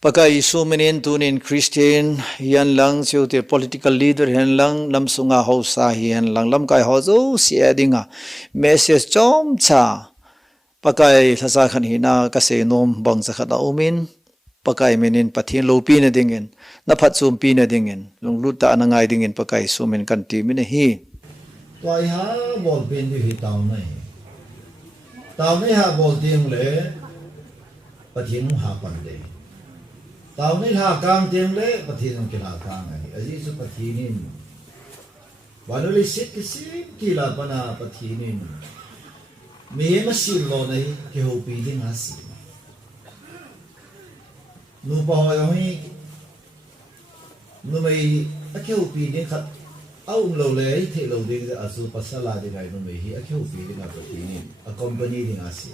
pakai sumenin tunin Christian hian lang siu te political leader hian lang namsunga hosa hian lang lamkai hozo si edinga message chom cha pakai thasa khan hina ka se nom bang cha khata umin pakai menin pathin lopi na dingin na phat sum pi na dingin lung luta anangai dingin pakai sumen kan ti min hi toi ha bol pin di tao nei ha bol ting le pathin ha pan de tao nei ha kang ting le pathin ki ha kang ai aji su pathinin wanuli sit ki la pana pathinin me ma sim lo nei ki ho pi ding ha si nu pa ho hi nu mai a ki ho pi ding khat au lo le the lo ding za asu pasala de gai nu mai hi a ki ho pi ding a pathinin a company ding ha si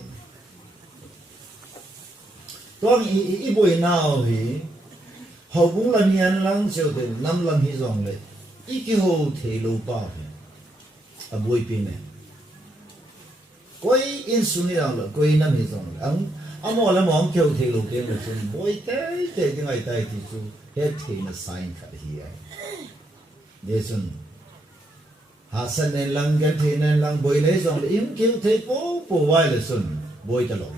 Tuang i boi nao hi Houbung la nian lang siêu de nam lang hi zong le i ki ho the lo pa he a boi pi ne koi in suni lang lo koi nam hi zong ang amo la mong keu the lo ke lo sun boi te ding ai tai ti chu he the na sign kha hi ai de sun ha san ne lang gan the ne lang boi le zong le im keu the po wai le sun boi ta lo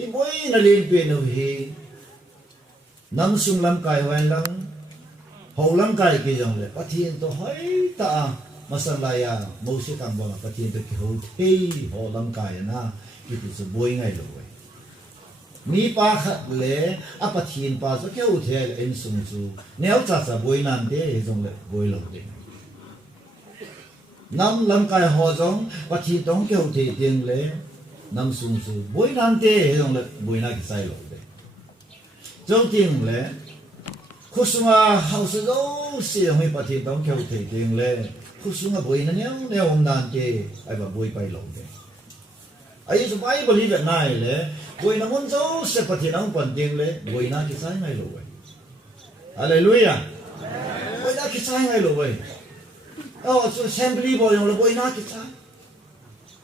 I boy na lin pe no hi namsung lamkai wan lang houlam kai ki jong le pathin to hoi ta masalaya mo si kang ba pathin to ki ho thei houlam kai na ki tu su boy ngai lo we mi pa khat le a pathin pa so ke u the en sung su neu cha sa boy nan de jong le boy lo de nam lamkai ho jong pathin tong ke u the ding le nam sung su boi nan te hong le boi na ki sai lo de jong ting le khusunga house zo si hoi pathi tong kheu the ting le khusunga boi na ne om nan te ai ba boi pai lo de ai su bai boli ve nai le boi na mon zo se pathi nang pan ting le boi na ki sai ngai lo we hallelujah boi na ki sai ngai lo we oh so assembly boi yong le boi na ki sai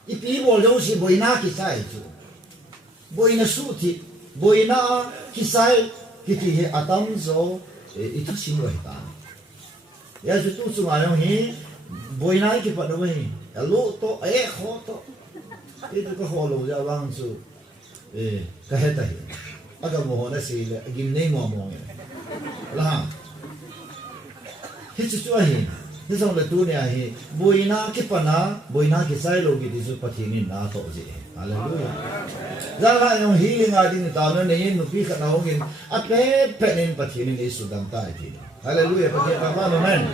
ipi bol dong si boi na ki sai chu boi na su ti boi na ki sai ki ti he atam zo I thu sim roi ta ya chu tu chu ma yong hi boi na ki pa do hi ya lu to kho to I tu ko ho lo ya wang chu ka he ta hi aga mo ho na si le gim nei mo mo la hi chu chu hi Thế xong là tu này thì bồi na cái phần bồi na cái sai lô cái thì số pathin in na to gì, hallelujah. Ra lại yung healing atin ni tao na yung nupi ka na hongin at penin pathin in isu dam tay thì, hallelujah. Pathin ka ba naman?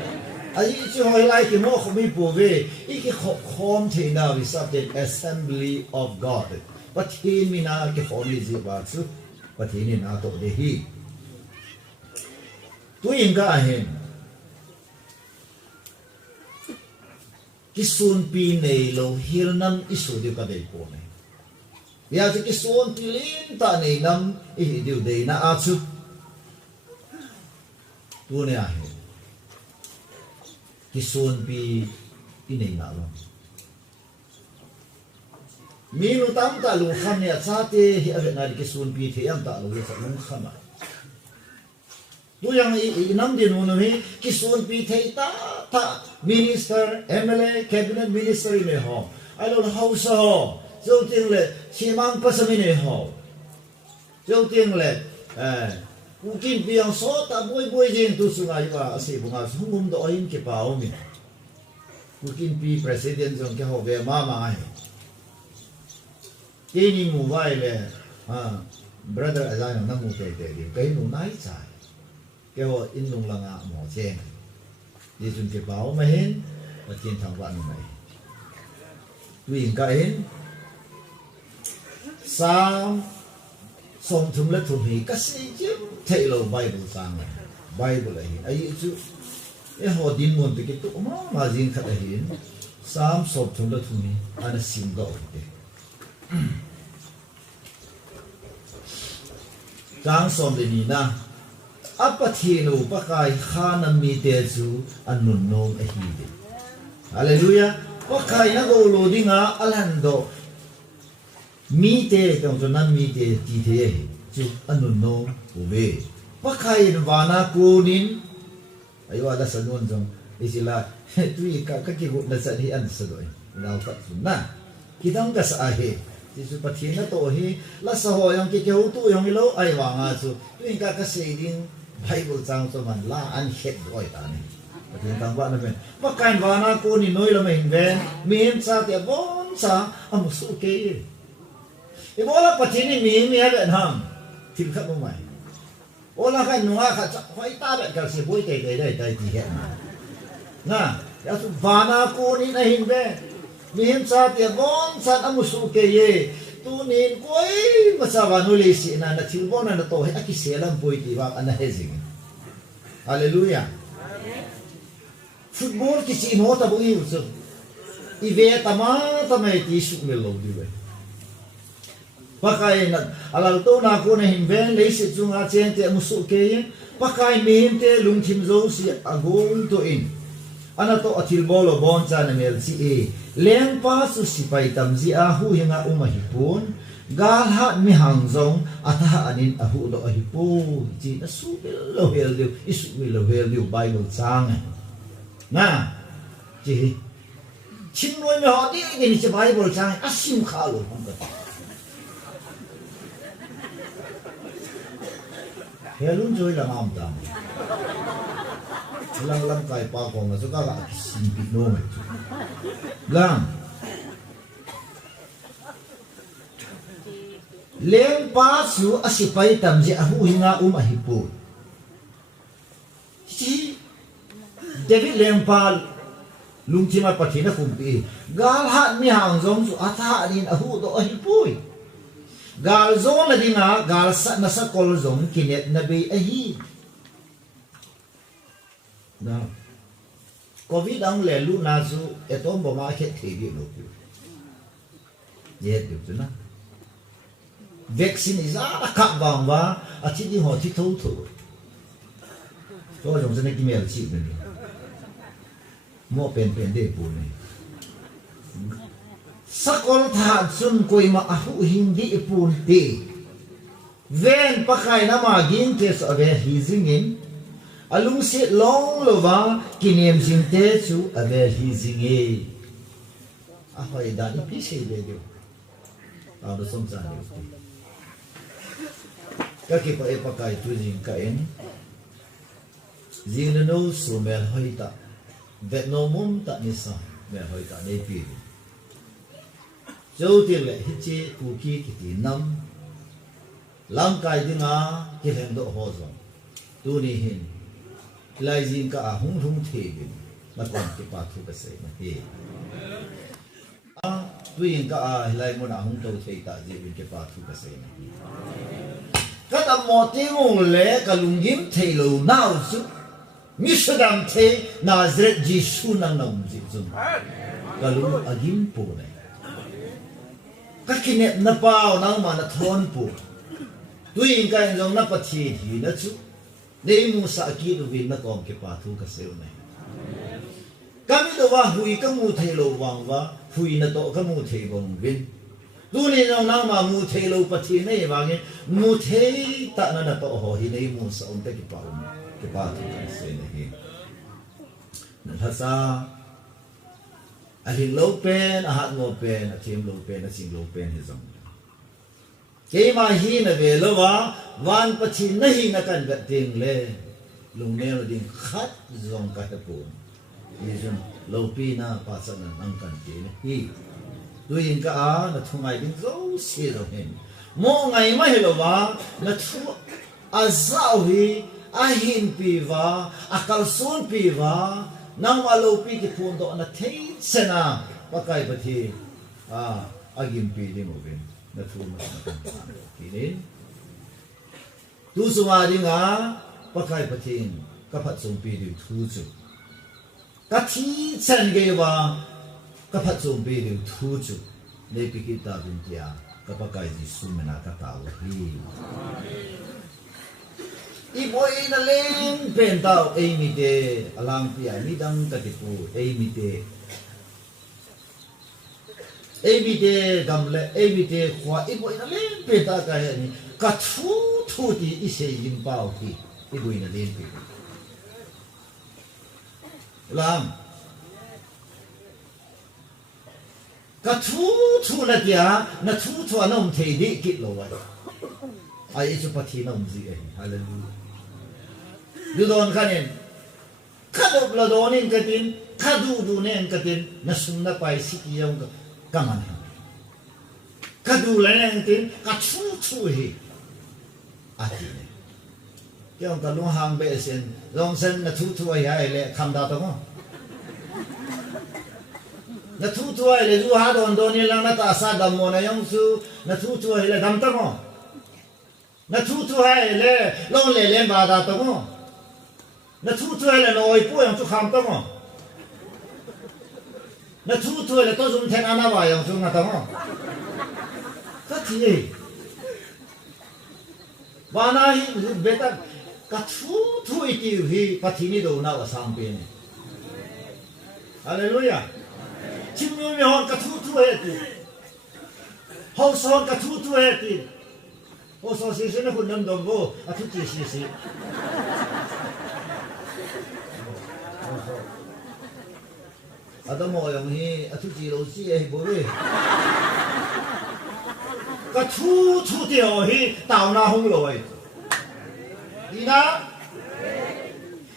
Ay isu hoy like mo kami po ve, iki khom the na we subject assembly of God. Pathin mi na cái khom ni gì ba su pathin in na to de hi. Tu yung ka ahin. Kisun pi nei lo hil nam isu diu ka dei po ne ya chi kisun pi lin ta nei nam I diu dei na a chu tu ne a he kisun pi I nei na lo mi lu tam ta lu kham ne cha te hi a ve na kisun pi the am ta lo sa lu kham a tu yang I nam din no hi kisun pi thei ta minister MLA cabinet minister ne ho I don't know how so zo ting le chimang pasami ne ho zo ting le ku kim pi ang so ta boy jing tu su ngai wa si bunga sungum do oin ke pa o mi ku kim pi president jong ke ho ve ma ai ke ni mu vai le brother azai na mu te di kai nu nai chai ke ho in lung langa mo cheng đi dùng cái báo mà hết và tiền thằng bạn này tùy cả hết sao xong chúng lấy thùng hì các sĩ chứ thầy lâu Bible sang này Bible này ấy chứ cái họ đi muốn từ cái tụ mà riêng khát là hiến sao xong chúng lấy thùng hì anh xin gọi đấy trang xong để nhìn na apathinu pakai khana mi te chu anun nom a hi de hallelujah pakai na go lo dinga alando mi te tong cho nan mi te ti the chu anun no uve pakai vana kunin ayo ada sanun jong isila tui ka ki gu na sa hi an sa doi nau ka sunna kidang ka sa ahe jisu pathen na to hi la sa ho yang ki ke hu tu yang lo ai wa nga chu tui ka sei ding bible chang so man la an het doi ta ni pathen tang wa na ben pakai vana kunin noi la mai ben min sa te bon sa am su ke ibola pathen ni mi ha ben ham thil khat mo mai ola khai nunga kha khoi ta ba ka se boi te dai ti he na ya su vana ko ni na hin be mi him sa te bon san amusu ke ye tu nin koi ma sa va no le si na na thil bon na to he aki se lam boi ti ba ana he jing hallelujah football ki si mo ta bo yu so i ve ta ma ti su me lo di be pakai na alal to na ko na hin ben le si chunga chen te musu ke pakai mi him te lung thim zo si agong to in ana to athil bolo bon cha na mel si e leng pa su si pai tam ji a hu hinga uma hi pun gal ha mi hang zong atha anin a hu do a hi pu ji na su lo hel diu isu mi lo hel diu bible chang na ji chin noi me ho di ni che bible chang asim kha lo hong ka helun joy la ngam tam lang lamkai pa ko ma so ka la sim pi no me lang leng pa su asipai tam je a hu hinga a hi pu chi David leng pa lung chi ma pathina kum pi gal ha mi hang zong su atha nin a hu do a hi pui gal zong la dinga gal sa na sa kol zong kinet na be a hi na covid ang le lu na su etom bo ma khet the bi lo pi ye tu tu na vaccine is a ka bang wa a chi di ho thi tho tho to jong se ne ki mel chi ben mo pen de pu ne sakol tha sun koi ma a hu hing di pun ti ven pakai na ma gin ke so ave hi zingin alung si long lova kinem jing te chu ave hi zinge a hoi da ni pi se de de a do som cha de ka ki pa e pakai tu jing ka en jing no su mel hoi ta vet no mum ta ni sa mel hoi ta ne pi châu tiền lệ hít chế cụ ki ti năm lamkai dinga ki hem do ho zo tu ni hin lai jin ka hung hung the bin na kon ki pa thu ka se na he a tu yin ka lai mo na hung to the ta ji bin ki pa thu ka se na he ka ta mo ti mong le ka lungim the lo nau su mi sadam the nazret jisu nang nam ji zum ka lu agim po ne các kinh nghiệm na bao nang mà na thon pu tuy cái dòng na pathi thì na chu nei mu sa ki do vin na kom ke pa thu ka seu này kami do wa hui ka mu thei lo wang wa hui na to ka mu thei bong vin tu ni dòng nang ma mu thei lo pathi nei wa nge mu thei ta na to ho hi nei mu sa on te ki pa thu ka seu này na thasa a hin lo pen a hat ngo pen a thim lo pen a sing lo pen he zong ke ma hi na ve lo wa wan pachi na hi na kan ga ting le lung ne lo ding khat zong ka ta pu ni jun lo pi na pa sa na nang kan ti ne hi tu yin ka a na thungai ding zo si lo hen mo ngai ma he lo wa na thu a zau hi a hin pi wa a kal sun pi wa nang alo pi ki phun do na thei sena pakai pathi agim pi ding oben na thu ma ki ne tu sunga dinga pakai pathin ka phat sum pi di thu chu ka thi chen ge wa ka phat sum pi di thu chu ne pi ki ta bin tia ka pakai ji sum na ka ta wa hi i boy na len pen tao ei mi te alang pi ai mi dang ka ti pu ei mi te gam le ei mi te khwa i boy na len pen ta ka ni cả thu thì ít sẽ dính bao thì ít bùi là lên thì làm cả thu là gì à nó thu nó không thể đi kịp rồi ai chụp pathen nó không gì ấy hallelujahดูโดนขันเองขัดอบละโดนเองก็ตินขัดดูเองก็ตินนั่นสุนัขไปสิกิยงก็กำมันขัดดูแล้วเองตินขัดชูเฮอาทิเนี่ยเกี่ยวกับลุงหางเบสเซนลองเซนนั่นชูไอ้ไอ้เล่คำดาตงนั่นชูไอ้เล่ดูหาโดนนี่ลังนั่นตาสาดำโมนะยังสู้นั่นชูไอ้เล่ดำตงนั่นชูไอ้เล่ลองเล่นบาดาตง那出来了，我一不用去看到嘛。那出来了，到时候天安那玩意就那到嘛。可是，完了，别的，个出一丢去，把天里头那个上边。哈利路亚。今年苗个出来的，好少个出来的，我说是那混沌东不，啊出这些。Ada mo yang ni atu jilo si eh boleh. Ka thu dia hi tao na hong loi. Ina.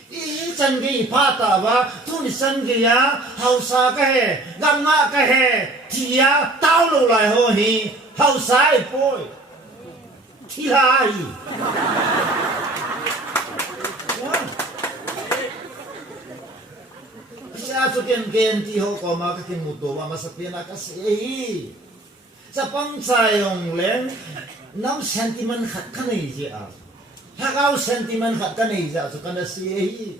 I chân cái pha ta wa tu ni chân cái ya hau sa cái he gam nga cái he thì ya tao lo lại ho hi hau sa ai boy. Thì lai. Sa so ken ti ho ko ma ka kin mu to ma sa pena ka sei sa pang sai yong len nam sentiment khat ka nei je a ha gao sentiment khat ka nei ja so kana sei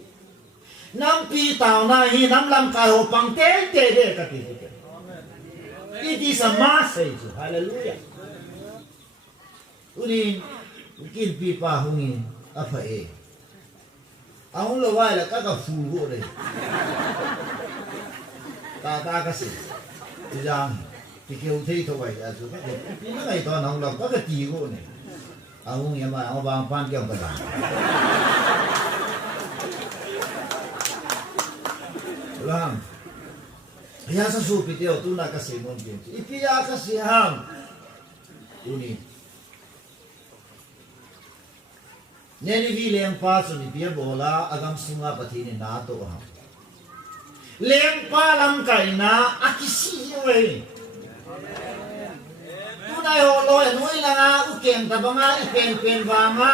nam pi tao na hi nam lam ka ho pang te ka ti ke it is a message hallelujah uri kin pi pa hungi apa e ông lo vai là các cái phù hộ này ta cái gì thì rằng thì kêu thi thôi vậy là số các cái ngày toàn ông làm các cái gì hộ này ông em mà ông vàng phan kêu cái gì làm bây giờ số bị tiêu tu na cái gì muốn kiếm ít bây giờ cái gì ham uni Neni vi leng pa su ni pia bola agam sunga pathen na to ha leng pa lamkai na akisi we tu nai ho lo ya noi la nga u ken ta ba nga i pen wa nga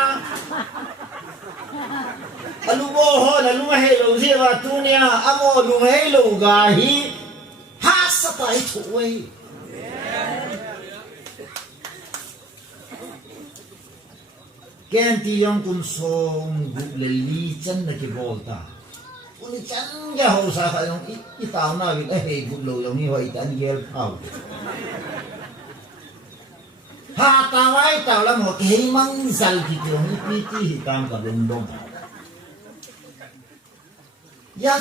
alu bo ho na lu he lo je wa tu nia amo lu he lo ga hi ha sa tai thu we Ken ti yang kum song gu le li chen na ki volta. Uni chen ga ho sa ka yong I tao na wi he gu lo yong ni hoi tan gel phao. Ha ta wai tao lam ho ke mang zal ki yong I pi ti hi tam ka dong dong. Ya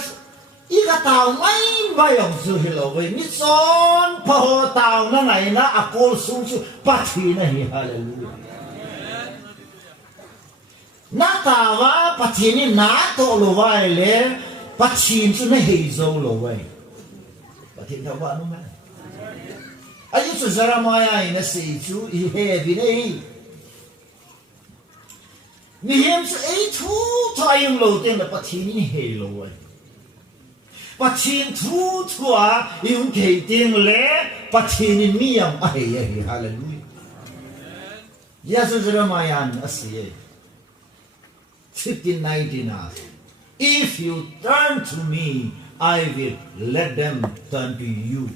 I ka tao mai ba yong su hi lo we mi son pho tao na ngai na a kol su su pa thi na hi hallelujah. Na tawa pathen na to lo vai le pathen chu na hei zo lo vai pathen tha wa no ma ayu chu zaramaya ina sei chu I he vi nei ni hem chu ei thu thayum lo ten la pathen ni hei lo vai pathen thu thua yung ke ting le pathen ni yang a hei hallelujah Yesu zaramaya asiye 15:19 If you turn to me, I will let them turn to you.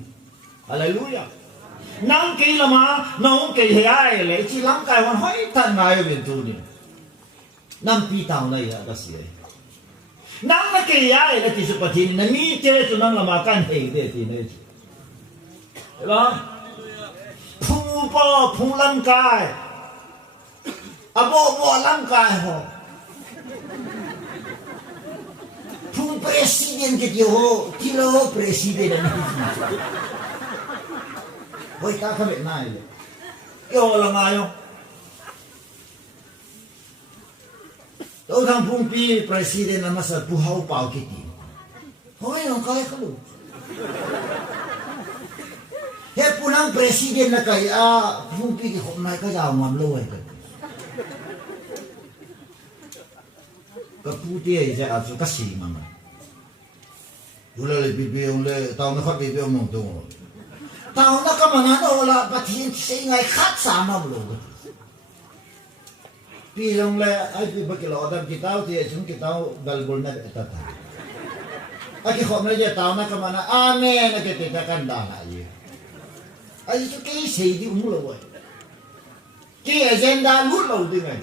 Hallelujah. Nang kay lama, nang kay hayay le, chi lang kay wan hoy tan ngayo bintu ni. Nang pitaw na ya kasi. Nang na kay hayay le ti pathen na mi te tu nang lama kan hey de ti ne. Diba? Phu po, phu lang kay. Abo lang kay ho. Pung presiden gitu ho, kilo presiden na hoy ka kami na ile. Yo lang ayo. đâu thằng phung pi president là mà sợ pu hậu bảo cái gì thôi lamkai không được hết pu năng president là cái phung pi cái hôm nay cái giàu ngầm lâu rồi cái pu tia sẽ áp dụng cái gì mà dù là bị ông là tao nó khó bị ông mong tung tao nó cái mà nó là bắt hiện sinh ngày khác sao mà luôn pi long là ai bị bắt cái lọ đâm cái tao thì chúng cái tao galbol na tata ai cái hôm nay giờ tao nó cái mà nó amen nó cái ta can đà lại gì ai cái gì thì cũng rồi cái agenda lút lâu đi này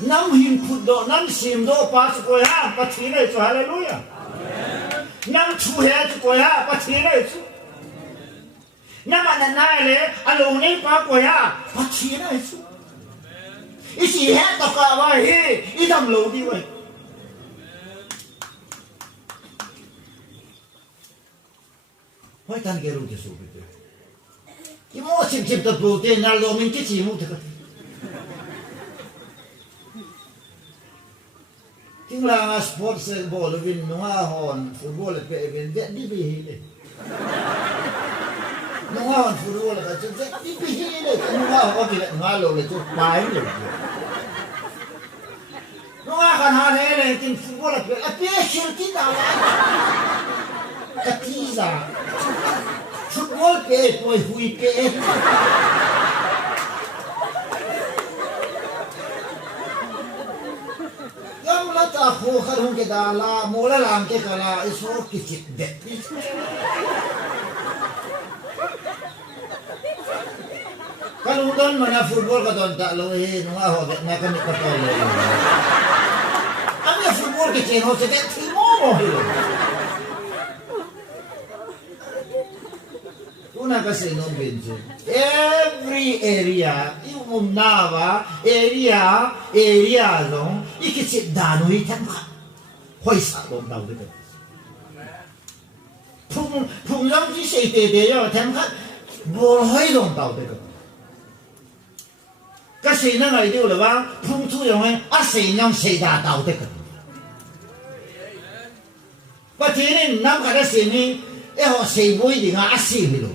năm hình phút độ năm sim độ pa coi ha bắt thi này cho hallelujah năm chu hè cho coi ha bắt thi này chu năm anh này le alo này pa coi ha bắt thi này chu ít gì hết tất cả vậy ít làm lâu đi vậy phải tan cái luôn cái số bây giờ cái mỗi chim chim tập protein nào đó mình cái gì muốn thực tiếng là sports ball win nó hòn football là về về đi về đi nó hòn football là chân dễ đi về đi nó có cái nó lâu là chút bài rồi nó còn hà này là tiếng football là về siêu tí nào cái tí ra football về rồi hui về là ta khô khát hông cái đà la mua là làm cái cả là số cái chip đẹp cái lúc đó mà na football cái đó ta lôi nó họ Việt Nam cái này cái to lôi anh cái football cái chuyện họ sẽ đẹp thì mò una kasi non benjo every area yung nava area long ikitsit dano hitam ka hoy sa dom daw de phung long ji sei te de yo tham ka bol hoy dom daw de ka sei na ngai de la ba phung thu yong a sei nyong sei da daw de ka ba ti ni nam ka da sei ni e ho sei boi di nga a sei mi lo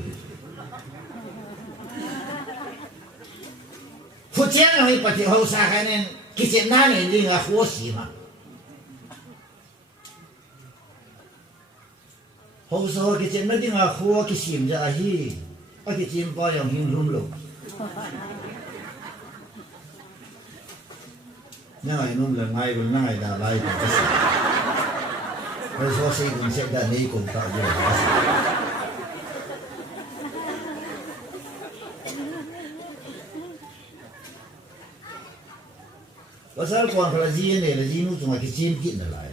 phụ trách là phải bắt hậu sa cái nên cái chuyện này thì là khó xí mà hậu sa cái chuyện này thì là khó cái xím ra hi cái chuyện bao nhiêu hình lùm lùm ngay nôm là ngay rồi ngay đã lại cái gì hậu sa xây cũng sẽ đã nei cũng tạo ra pasal kuang kelajian ni lagi nu cuma kecil kit nalai.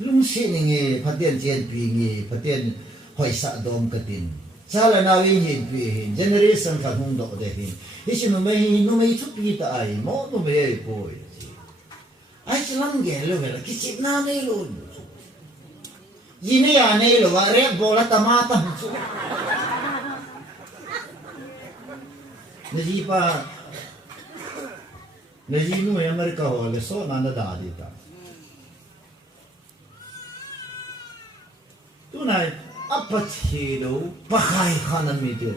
Lung sini nge pathen jen pi nge pathen hoi sa dom katin. Chala nawi hin pi hin generation ka hung do de hin. Isi nu mai chu pi ta ai mo nu mai ai poi. Ai selang ge lo vela kecil na nei lo. Ini ya nei lo wa re bola tamata. Naji pa Naji nu Amerika ho le so na da di ta. Tu nai apathi do pakai khanan mi de.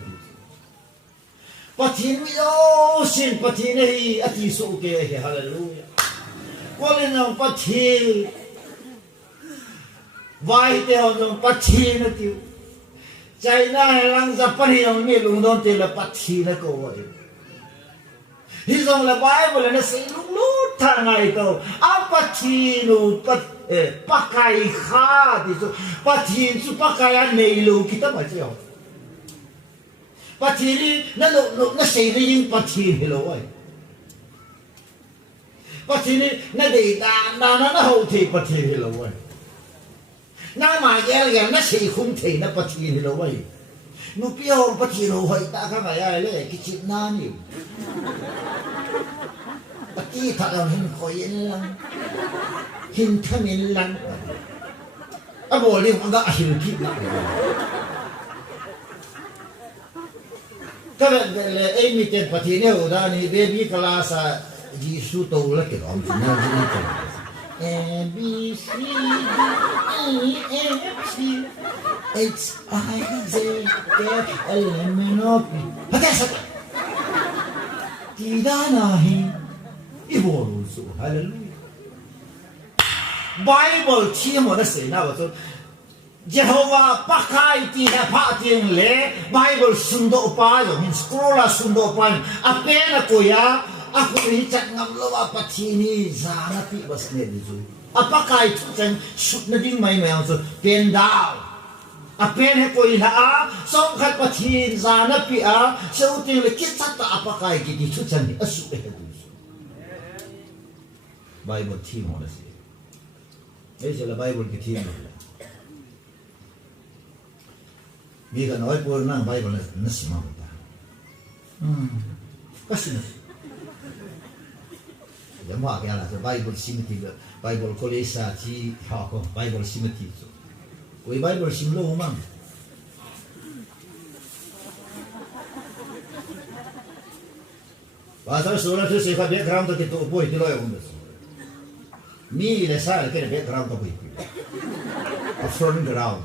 Pathin mi o sin pathin hi ati so ke he hallelujah. Kwale na pathin vai te ho no pathin na ti. Chai na lang Japan hi ong mi lung don te la pathin na ko wa. Hi dong la Bible na sei lung lut tha ngai to apathi nu pakai kha di so pathin su pakai an nei lu kita ma chio pathin na lo na sei ni yin pathin hi lo ai pathin na de da na ho thi pathin hi lo ai na ma ye na sei khum thi na pathin hi lo ai nu pio pathin ho hai ta ka ngai ai le ki chit na ni Pati thằng hình khói lăng, hình thân lăng, bộ liên quan đến hình kỹ năng. Các bạn là em mình trên pati này ở đây baby class Giêsu tu là cái đó chúng ta chỉ nói A B C D E F G H I J K L M N O P. Hãy sao? Thì đã nahi ibo rusu. Hallelujah. Bible chia một cái gì nào vậy? Jehovah pakai tiga pathen le Bible sundo pa yo min scrolla sundo pa apena ko ya aku ni chat ngam lo apa chini zana pi bas ne dizu apakai chen shut na ding mai mai so pen down apena ko ina a song khat pathin zana pi a so ting le kit chat ta apakai ki di chu chen ni asu e du Bible thi mo na si ei là Bible ki thi mo vì cái nói của năng Bible là nó xí mà ta, có gì nữa, giống hoa cái là cái Bible xí thì Bible có lẽ sao chỉ họ có Bible xí thì rồi, cái Bible xí lâu mà, và sau số là thứ sẽ phải background thì tụi bôi thì lo không được, mi là sao cái background tụi bôi, front ground.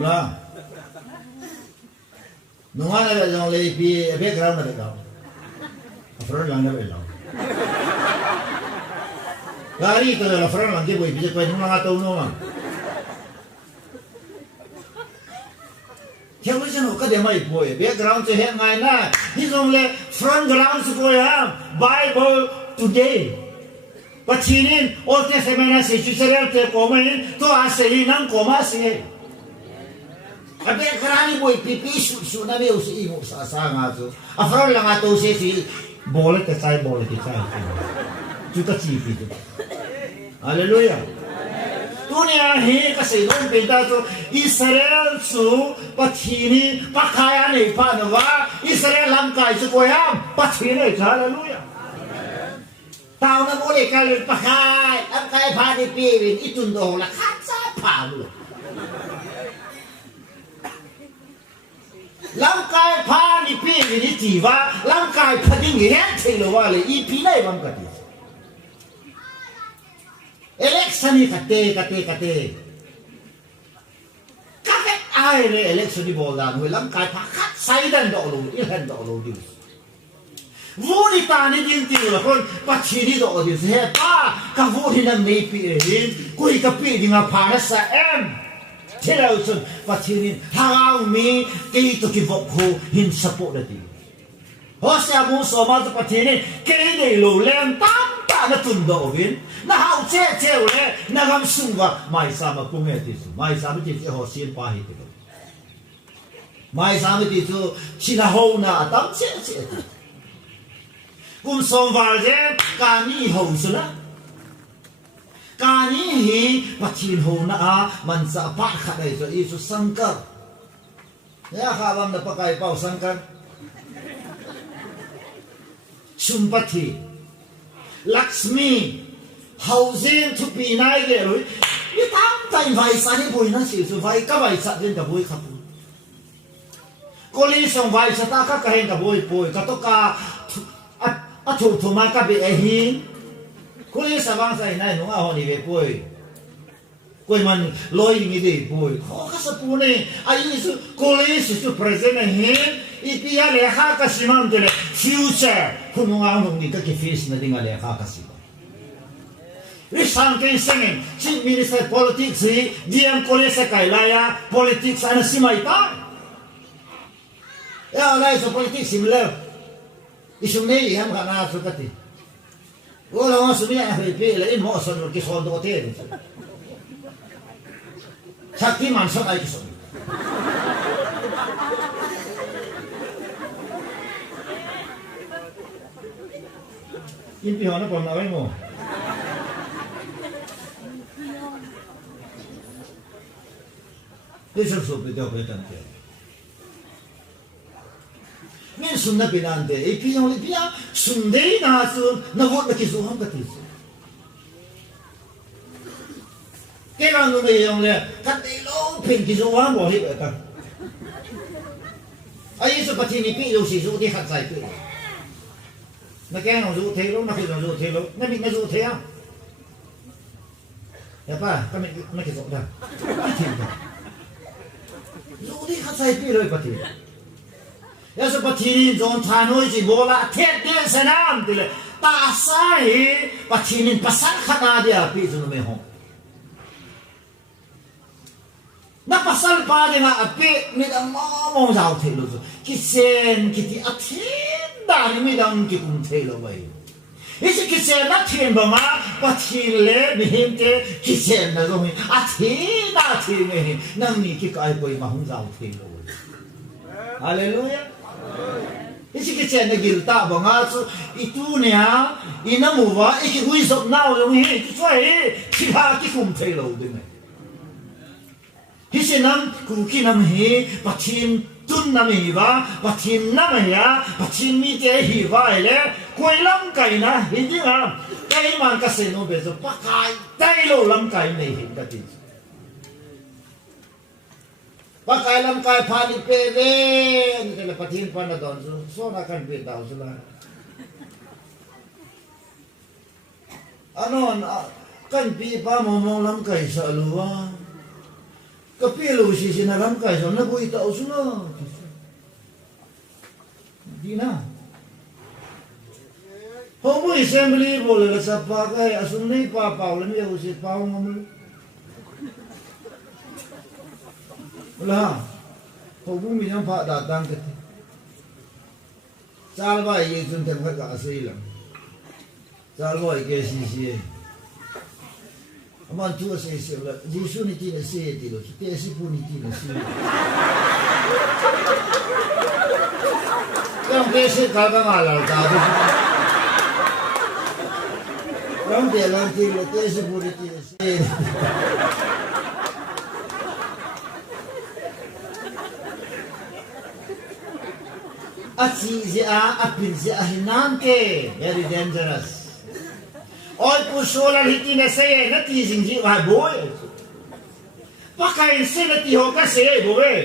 Lah, nungan ada yang lebih background ada kau, front lang ada belau. Gari tu adalah front lang dia boleh bisa kau nungan atau nungan. Siapa sih nak kau dia mai boleh background tu yang mana? Ni semua front ground semua Bible today. Pacinin, oke semana sesuatu te komen, tu asli nang komasi. Abi kerani boy pipi su na meu si imo sa nga so. Afro lang ato si bola ke sai. Juta chipi tu. Hallelujah. Dunia he kasi don pinta so Israel su pathini pakaya nei pa nawa Israel lamkai su koyam pathini hallelujah. Tao na boleh kalau pakai lamkai pa di pirin itun do la khatsa pa lu. Lamkai pa ni pi ni tiwa lamkai pa ding hen thelo wa le I pi nai bam ka ti election ni kate ai le election ni bol dan hui lamkai pa khat sai dan do lu I hen do lu di vu ni ta ni ding ti la kon pa chi ni do di he pa ka vu ni nam ni pi hin kui ka pi ding a pa na sa em Theo chân và thiên hàng mi cái tổ chức vọng hồ hình support đấy. Họ sẽ muốn số mà cho thiên cái này lù lên tám ta nó tuần độ viên, nó hậu che treo lên, nó gam sung và mai sao mà cũng nghe thì mai sao mới chỉ họ xin pa hết rồi. Mai sao mới thì chỉ là hậu na tám che. Cũng xong vào thế cả ni hậu rồi đó. Kani hi pathin ho na a man sa pa kha dai so isu sangkar ya khabam na pakai pau sangkar sumpati Lakshmi housing to be nai ge rồi ni tam tai vai sa ni boi na si su vai ka vai sa den da boi kha pu koli song vai sa ta ka hen ka boi ka to ka a thu ma ka be e hi Kuli sabang sa inay nung ako ni Bepoy. Kuy man loy ni Bepoy. Ko kasapune ay isu kuli isu present na hin ipiya leha kasimam dele future kunung ang ni ka face na ding leha kasimam. We something singing chief minister politics si DM kuli sa kailaya politics ana simay pa. Ya alay so politics similar. Isu may ham kana so kati. Wala nga sumiya ang pipili mo sa nung kison do hotel. Sakti man sa ay kison. Impi ho na po na mo. Dito sa pito ko tante. Min sunna pinante ipiyong lipiya sunday na sun nawot na kisuhang katis kailan nung iyong le katilong pin kisuhang mo hip eka ay iso pati ni piyo si suti hatsay ko nó cái nó dụ thế lúc nó phải dụ thế lúc nó bị nó dụ thế à ya pa kami nó cái dụ ra dụ đi khát say pi rồi pathen ya so pathen zon thanoi ji bola thet de sanam tile ta sai pathen pasan khana dia pi zu me ho na pasal pa de nga api mi dang mo zau the lo ki sen ki ti athen da ni mi dang ki kum the lo bai isi ki sen na then ba ma pathen le mi him te ki sen na lo mi athen da the me nang ni ki kai poi ma hung zau the lo hallelujah isi ki sen na gil ta ba nga su itu ne ha ina mu wa iki hui sop nao lo mi ki sai ki ha ki kum the lo de me hi nam kuki nam hi pathen tun nam hi wa pathen nam ya pathen mi te hi wa le koi lam kai na hi ji ha kai man ka se no be so pa kai dai lo lam kai nei hi ka ti pa kai lam kai pha ni pe ve ni te le pathen pa na don so na kan pe dau so la anon kan pi pa mo lam kai sa lu wa kapilo si na lamkai so na bui tao suno di na Houbung assembly bole la sa pa kai asun nei pa pau le me usi pau ngam la Houbung mi jang pa da tang ke chal ba yi sun tem ka asui lam chal ba ke si aman thua se la jisu ni ti na se ti lo te si pu ni ti na se yang ke se ka ga ma la ta do yang de lan ti lo te si pu ni ti na se achi je a pin je a hinan ke very dangerous oi pu sholal hiti na se na ti jing ji wa boy pakai se na ti ho ka se boy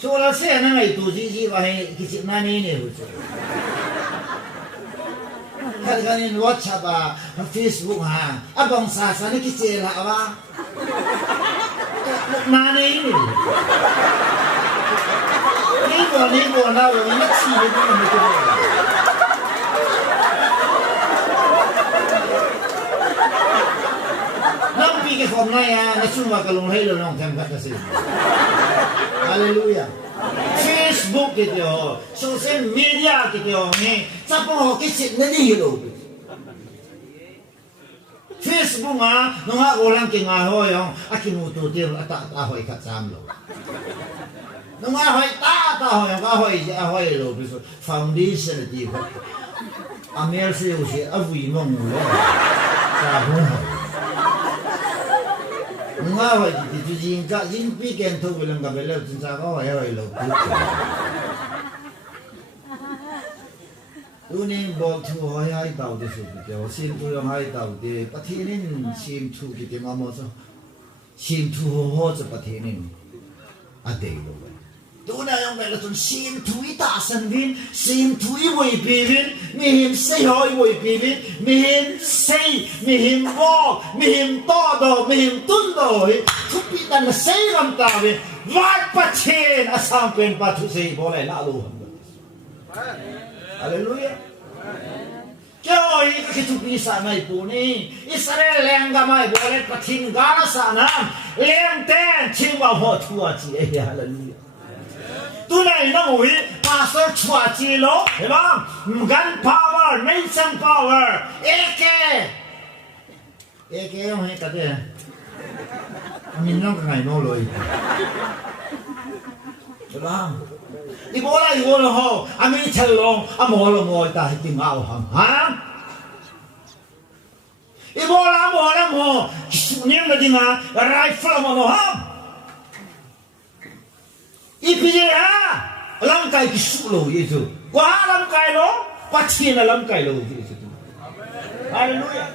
sholal se na ngai tu ji wa he ki chi na ni ne hu chu ka ga ni WhatsApp a Facebook ha abang sa sa ni ki che la wa na ni ni bo na wo ni chi ni ni ko cái phòng này nói chung là cái lồng hay là lồng thêm các cái gì, hallelujah. Facebook cái điều, social media cái điều này, chắc bao cái chuyện này đi hiểu. Facebook à, nó ngã orang cái ngã hỏi không, aki mu tu tiêu ta hỏi các sam rồi. Nó ngã hỏi ta hỏi không, hỏi rồi, ví dụ foundation là gì vậy? America sẽ avui mong rồi, ta không hỏi. Nga hỏi thì jing ka jing pi ken thu bilang ka bela tin sa ko hay lo tu ni bol thu hay tao de su ke o sim tu yang hay tao de pathenin sim thu ki te ma mo so sim thu ho cho pathenin a de lo tu na yang bela tun sim thu I ta san vin sim thu I voi pi vin mi him sei hoi voi pi vin mi him sei mi him wo mi him to do mi him tun do thu pi tan na sei lam ta vin wat pathen asam pen pa thu sei bo lai la lu hallelujah kyo I ka thu pi sa mai pu ni Israel leng ga mai bo lai pathen ga na sa na leng ten chim wa ho thua chi hallelujah tu này nó ngồi pastor chua chi lo, hiểu không? Gun power, nation power, AK không hay cả thế, mình nó cái ngày nó rồi, hiểu không? Đi bố là hồ, anh ấy chơi luôn, anh mua ta tìm ảo hầm, hả? Đi bố là mua, nhưng mà đi mà rifle mà nó hầm. Ipiye ha lamkai ki sulo yesu kwa lamkai lo pathen na lamkai lo yesu hallelujah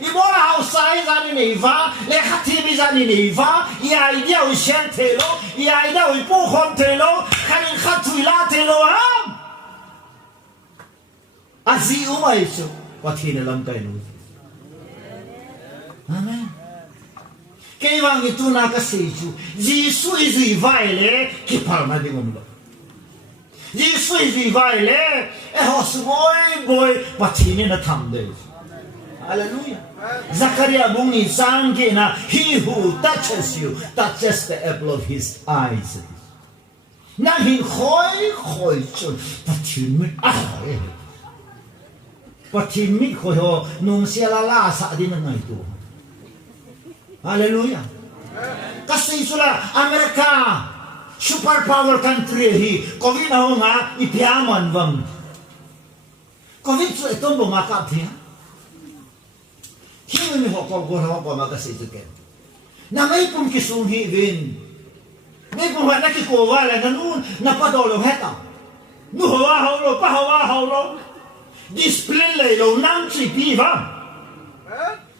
ibora hausai zani nei va le khatimi zani nei va ya idea o shen telo ya idea o pu khon telo khanin khatui la telo ha azi umai chu pathen lamkai lu amen cái vàng cái tu na cái gì chú Giêsu gì vậy lẽ cái phàm này đi ngom lo Giêsu gì vậy lẽ họ soi boy pathen nó tham đấy Hallelujah Zachariah bung ni sang cái na he who touches you touches the apple of his eyes na hin khoi chu pathen mi pathen mi khoi ho nung sia la sa đi na ngai tu Hallelujah. Kasi sila Amerika superpower country hi COVID na nga ipiaman bang COVID so itong bumaka pia Hiyo ni hoko ko na ko magasi tuken na may pum kisunghi win may pum na kikuwala na noon napadolo heta no hawa haulo display le lo nang chi pi ba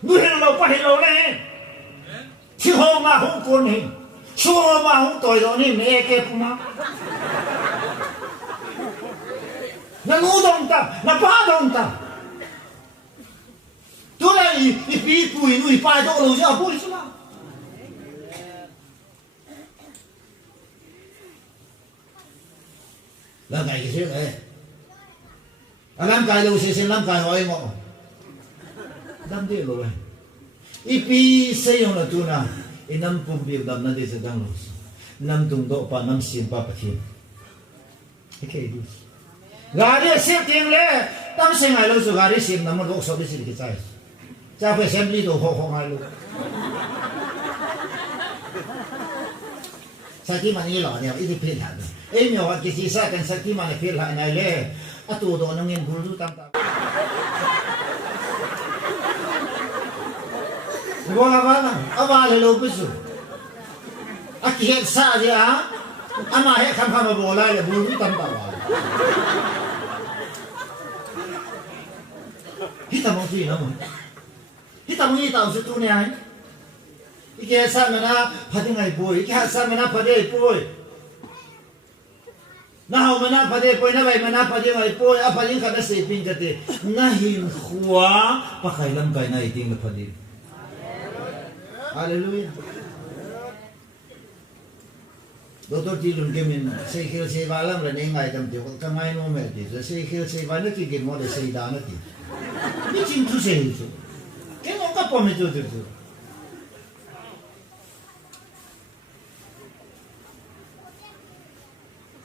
no hello pa hello le Khi hôm mà không còn hình Xua mà không tội rồi nên mẹ kẹp mà Nó ngủ đông ta Nó phá đông ta Tôi là ý bí bùi nụi bài đô lù cho bùi chứ mà Là ngày cái chuyện này Làm cái đâu sẽ làm cái hỏi ngọ Làm đi rồi Ipi sayo na tuna inam pumbil dam na de sa dang los nam tung do pa nam sim pa pathin okay dus gari sim ting le tam sing ai lo so gari sim nam lo so de sim ki chai cha pe assembly do ho ngai lo sa ki man ni lo ne i di pin ha e myo wa ki si sa kan sa ki man ne pin ha nai le atu do nang ngin bul du tam ta Bola bala, abale lo bisu. Aki het sa dia, ama het kam bola le bulu tam ta wa. Hita mo fi na mo. Hita mo ni ta su tu ne ai. Ike sa na phade ngai boy, ike sa na phade boy. Na ho mana phade boy na bai mana phade ngai boy, a phade ka na se pin ka te. Na hin khwa pa khai lam kai na iting na phade. Hallelujah. Doktor ti lun gemin sei khil sei balam la nei ngai tam ti ka ngai no me ti sei khil sei ba na ti ge mo de sei da na ti. Ni chin tu sei tu. Ke no ka po me tu tu.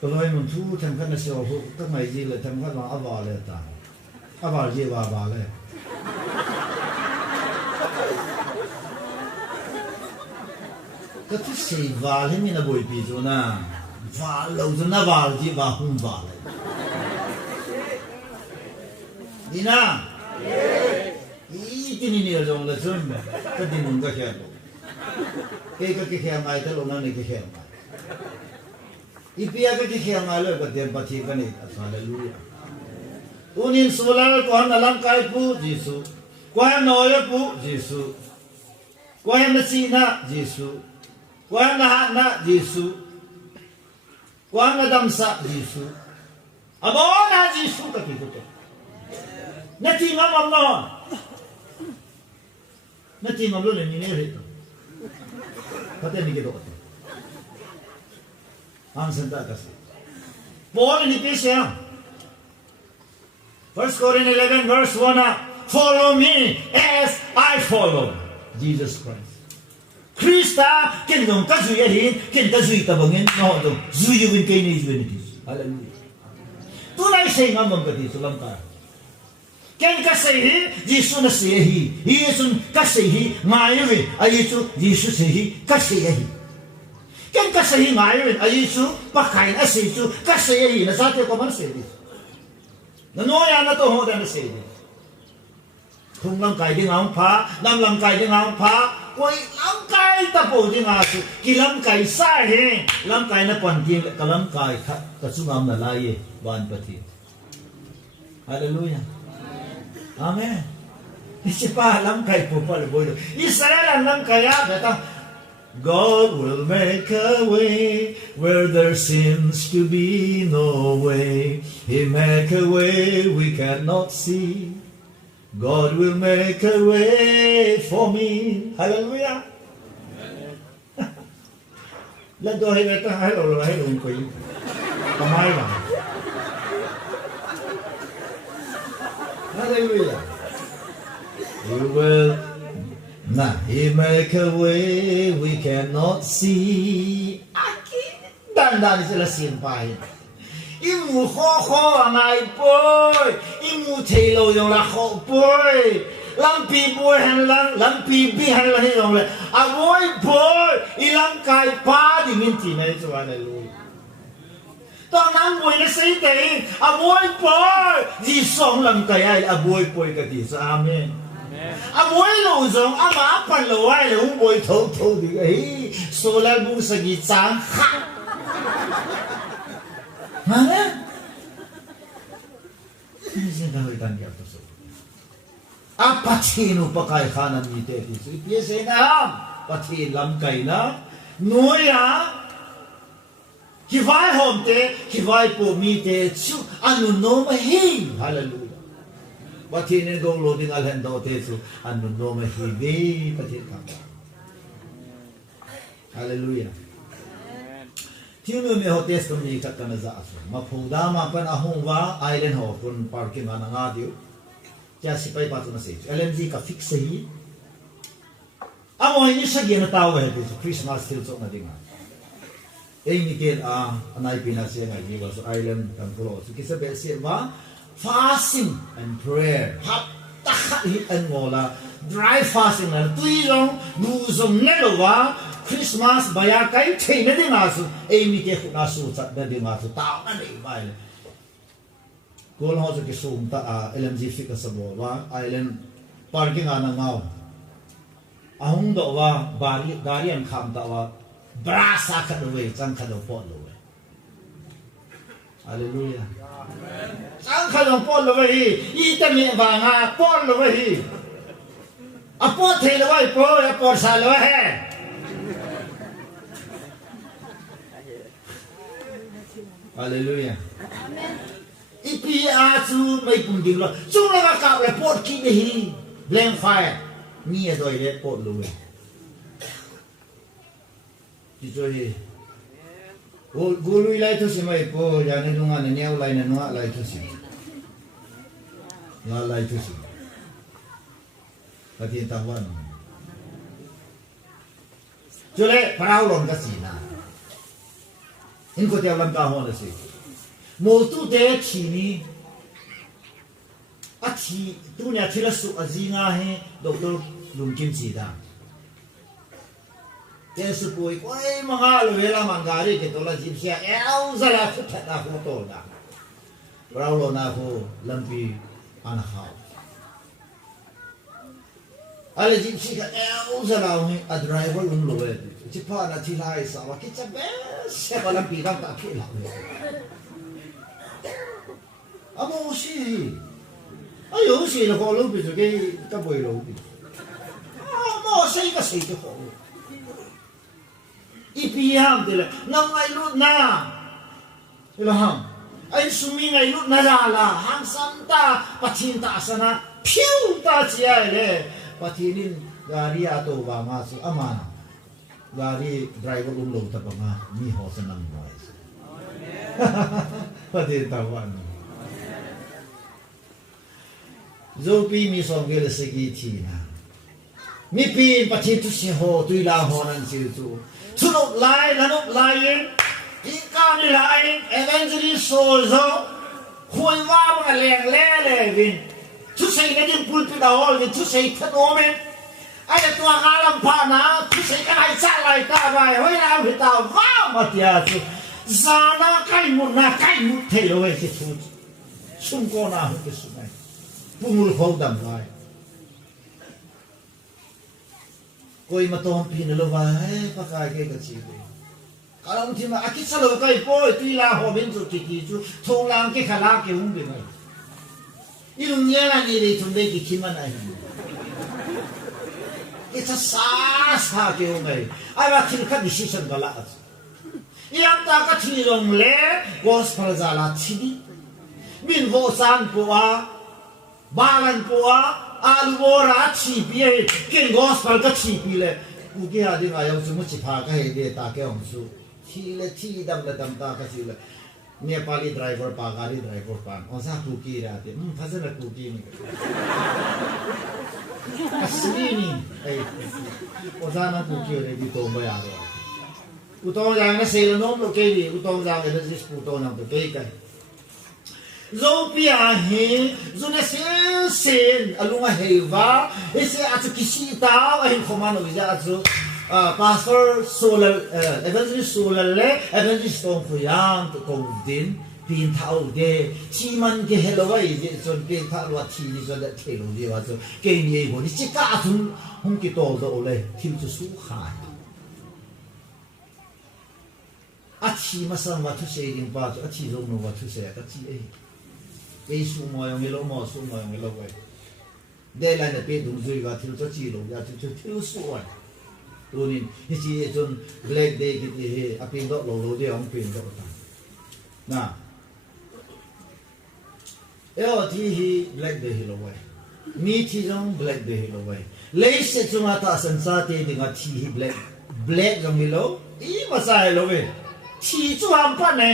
Ko loi mun tu tham kan na se ho ka mai ji la tham kan la aba le ta. Aba ji ba le. Cái thứ gì vào hết mình là bồi bì rồi na vào lâu rồi na vào gì vào không vào lại đi na ý cái này nhiều rồi là chưa mà cái gì muốn cái khéo cái khéo ngay tới lúc này cái khéo ngay ý bia cái khéo ngay rồi cái tiền bát thiên cái này hallelujah unin sholal quan là lamkai pu Giêsu quan nói pu Giêsu quan là gì na Giêsu Quan na Giêsu, quan na damsa Giêsu, abo na Giêsu ka kikuto. Nati ngam lo, nati ngam lo le ni ne pathen ni kito. Ang santa kasi. Paul ni Ephesians, 1 Corinthians 11 verse 1, follow me as I follow Jesus Christ. Krista ken dong ka zui ahin ken ka zui ta bangin no dong zui win kai ni zui ni hallelujah tu nai sei ngam bang ka ti sulam ka ken ka sei hi Giêsu na sei hi Giêsu ka sei hi ngai wi a Giêsu Giêsu sei hi ka sei hi ken ka sei hi ngai wi a Giêsu pa khai na sei chu ka sei hi na sa te ko man sei hi na no ya na to ho da na sei hi thung lam kai ding ang pha lam kai ding ang pha Koi lam kai ta po di nga su ki lam kai sa he lam kai na pan ti ka lam kai ka su ngam na lai ban pati hallelujah amen isi pa lam kai po pa le boy Israel lam kai ya beta God will make a way where there seems to be no way. He make a way we cannot see. God will make a way for me. Hallelujah. Lần tôi hay ta hay rồi hay đụng quỷ. Có mai mà. Hallelujah. He will. Nah, He make a way we cannot see. Dan sila simpay. Imu kho ngay boy. Imu thelo yung la kho boy. Lampi boy han lang, lampi bi han lang yung le. Aboy boy, lamkai pa di minti na ito hallelujah. Tao nang boy na say tay, aboy boy. Di song lamkai ay aboy boy ka di sa amin. Aboy lo zong ama pan lo ay lo boy thâu di ay sholal bu sa gitsang ha. Mana? Hindi na hoy tanggap to. Pathen pakai kanan ni te ti. Biasa na pathen lamkai na noya kivai hom te kivai po mi te chu anu no ma hi hallelujah. Pathen ne gong lo ding alhan do te chu anu no ma hi be pathen ka. Hallelujah. Tino me hotes ko ni kat kana za aso. Maphuda ma pan ahong wa island ho kun parking ana nga dio. Kaya sipay pa ito na sa ito. LMG ka fix sa hii. Amo hindi siya ginatawa ito. Christmas still so na din nga. Mikil aneipat na siya nga. So island kan close. So kisabel siya ba? Fasting and prayer. Haptakahit ang ngola. Dry fasting na. Tuyong luzong nalawa. Christmas bayakay. Chay na din nga. So mikil nasutat na din nga. So tao na din ba? Kung ako sa kisum LMG fika sa bawa, island parking ana ngaw. Ahong dawa dari ang kam dawa brasa ka dawe sang ka daw po dawe. Hallelujah. Sang ka daw po dawe ita mi ba nga po dawe. Apo the dawe po apo sa dawe he. Hallelujah. Amen. Ipi asu may punding lo. So nakaka report ki hi blame fire. Ni adoi report lo. Dito gului lai to si mai po ya ne dunga ne neu lai ne nuwa lai to si. Nga lai to si. Pati tawan. Jole parau lon ka si na. Inko tiaw lam ka ho na si. Một tu tế chỉ ni, chỉ tu nhà chỉ là sự gì nga he, đâu đâu lùng kim chỉ da. Thế sự bồi quay mà ngã rồi là mang gari cái đó là gì kia, eo ra là phút thật là phút tổ da. Bảo lo na ho làm pi ăn hao. Ale gì kia eo ra là he, driver lùng lùi, chỉ pa na chỉ lai sao mà cái chấp bé, sẽ làm pi đang tập kia làm. Amo si, ayo si là họ lâu bị rồi cái bồi lâu bị, amo say cái say cái họ, ipiam thì là năm ngày lúc na, thì là ham, anh sumi ngày lúc na là ham sam ta, pathen ta sana, phiêu ta chỉ ai pathenin gari ato ba nga si ama, gari driver lâu tập nga mi họ sa nang boy, pathen tawan. Zopi mi song gel segi thi na mi pin pathen tu si ho tui la ho nan si tu thunop lai nanop lai in ka ni lai evangelist so zo khoi wa ma leng le vin tu sei na din pul pi da ho vin tu sei than o men ai tua ga lam pha na tu sei ka ai sa lai ta bai hoi la vi ta wa ma tia tu za na kai mu thei lo ve ki tu sum ko na ho ki su nai pumul khâu đầm lại, coi mà tôm pin nó vai, bắt cái gì vậy? Kalau ông thì mà akit sa lo cái bôi, tuy là họ bên chỗ kiki chú, thong lang cái khả năng cái hung bên này, ilung nghe là gì đấy thùng đây kiki mà này, it's a sa kêu ngày ai mà khi các decision đó là iam ta các thi rong lệ gospel ra là chi min vô san bùa balan bùa alubora chi bia kinh gospel các chi bia lệ cụ kia đi ngay ông chúng chỉ phá cái hệ ta cái ông chú chi lệ chi đâm ta cái chi lệ Nepali driver pagari driver pan ông sao cụ kia ra thì phát sinh là cụ kia asli ni ông sao nó cụ kia này bị tôm bay à rồi utong yang na sale nom lo ke di utong yang na dis puto nang to ke kai zo pia he zo na sen alunga heva ese atu kisita a hin khomano visa atu pastor sholal evangelist sholal le evangelist tong khuyang to kong din pin thau de chi man ke helowai je son ke tha lo thi ni zo da thelo je wa zo ke ni bo ni chi ka thum hum ki to do le thim chu su khai achi masang watu shading pa to achi zong no watu se ka chi e su mo yong lo mo su mo yong lo we de la ne pe du zui ga thil cho chi lo ya chu thil su wa lo nin hi chi chun black day ki he apin do lo de ong pin do ta na eo ti hi black day hi lo we mi thi zong black day hi lo we le se chunga ta san sa te dinga thi hi black zong mi lo i ma sai lo we起转不呢？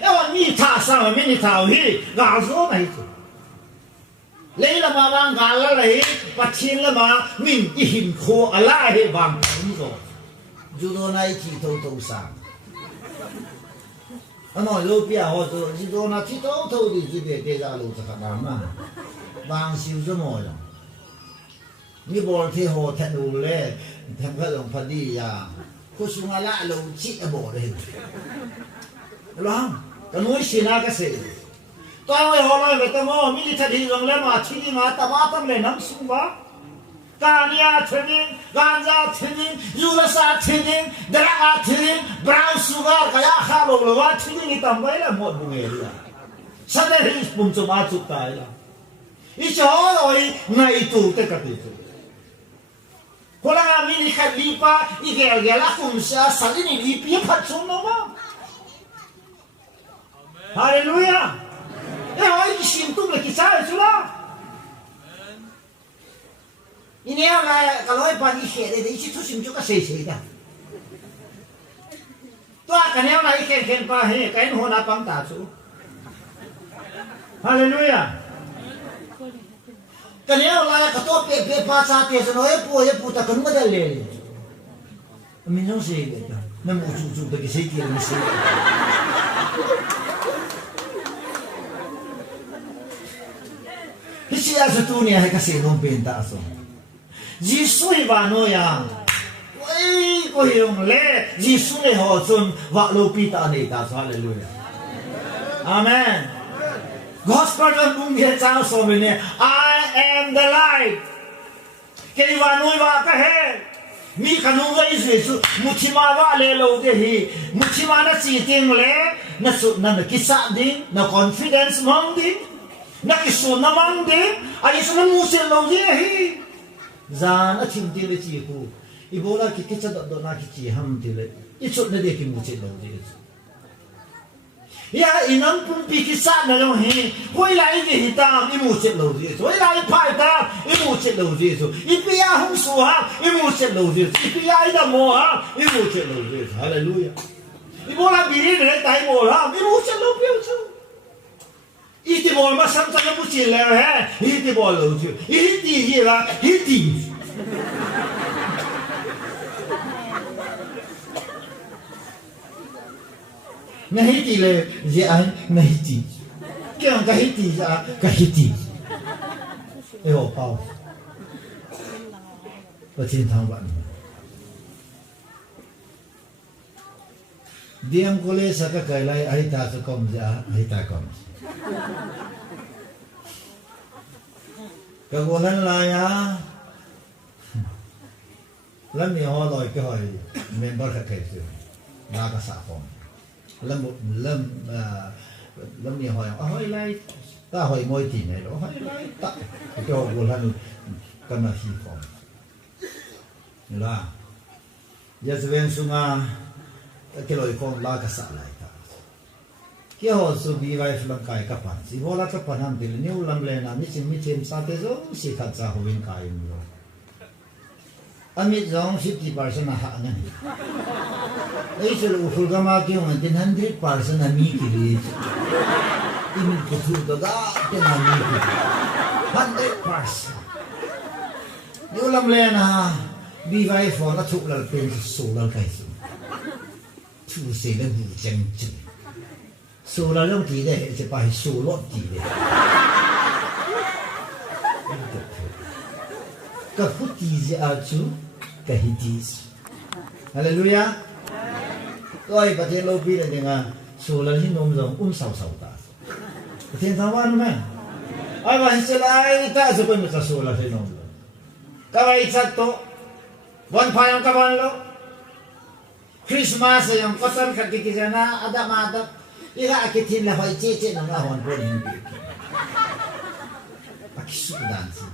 要你他上了，你他去，俺说没做。来了嘛，往俺了来，把钱了嘛，命一hin苦，啊来去往工作，就到那一起头上。啊，那有变化就到那剃头的这边在家路子看到嘛，往修什么样？你不剃好剃路嘞，剃个龙发地呀。ku sunga la lo chi abo de ram ka noi sina ka se to ai ho lai ve ta mo mi tha di long le ma chi ni ma ta ma tam le nam sunga ka nia thinin ganja thinin yula sa thinin dra a thinin brown sugar ka ya kha lo lo wa thinin ni tam bai la mo bu nge la sa de hi pum chu ma chu ta la i cho oi ngai tu te ka ti Kolang amin ikat lipa, igel-gela kumsa, salin lipi patsun naman. Haleluya. Ay isintum lagi saya sudah. Ini yang kalau pagi hari ini itu simju ka sesi dah. Tu akan yang lagi ken pahe, kain hona pang tasu. Haleluya. Kanya wala ka to pe pa sa te so e pu ta kan madal le min no se ga na mo chu ta ki se ki ni se hisi aso tu ni ha ka se no pe ta so ji sui ba no ya oi ko yong le ji su le ho chun wa lo pi ta ne ta so hallelujah amen Gospel ng mungge chao so mene I am the light. Kay wanoi wa ka he. Mi kanunga isu muchima wa le lo de hi. Muchima na si ting le na su na kisa ding na confidence mong ding. Na kisu na mong ding. Ay isu na musil lo de hi. Zan a chim ti le chi ku. Ibola ki kicha do na ki chi ham ti le. Isu na de ki musil lo de. Ya inang pun pikisa na lang he. Hoy lai ni hitam imusit lo Jesu. Hoy lai pai tam imusit lo Jesu. Ipiya hong suha imusit lo Jesu. Ipiya ida mo ha imusit lo Jesu. Hallelujah. Ibola biri ne tai mo ha imusit lo Jesu. Iti mo masam sa musit le he. Iti mo lo Jesu. Iti hira iti. Nahi ti le je an nahi ti kya kahi ti ja kahi ti e ho pao pa chin thang ban diam kole sa ka kai lai ai ta sa kom ja ai ta kom ka golan la ya lam ni ho loi ke hoi member ka kai su na ka sa kom lâm ni hỏi hỏi lại ta hỏi ngôi gì này đó hỏi lại ta cho cô lần cần là gì không là giờ sẽ bên sung cái lối con la cái sạ lại cả cái họ số bị vai làm cái các bạn chỉ họ là các bạn làm tiền nếu làm lên là mình chim sa thế rồi sẽ khát ra họ bên cái rồi anh biết rằng 50% là hạ này ấy sẽ là uful kama kêu mình tin 100% là mi cái gì ini betul tak cái nào mi cái 100% nếu làm lên à bị vai phò nó chụp làเป็นsholal cái gì chú sẽ là vụ chân chân sholal trong gì đấy sẽ phải sholal gì đấy cái phút gì à chú cái gì Hallelujah tôi bắt đầu lâu bây giờ nghe sholal hình nôm giống sầu sầu ta thiên thảo văn mà ai mà sẽ lại ta sẽ quên mất sholal hình nôm các bạn chắc toวันพายองkaban lo Christmas yang kosan kaki kisana ada mata ira akitin la hoi che na la hon pon hin bi akisu dansi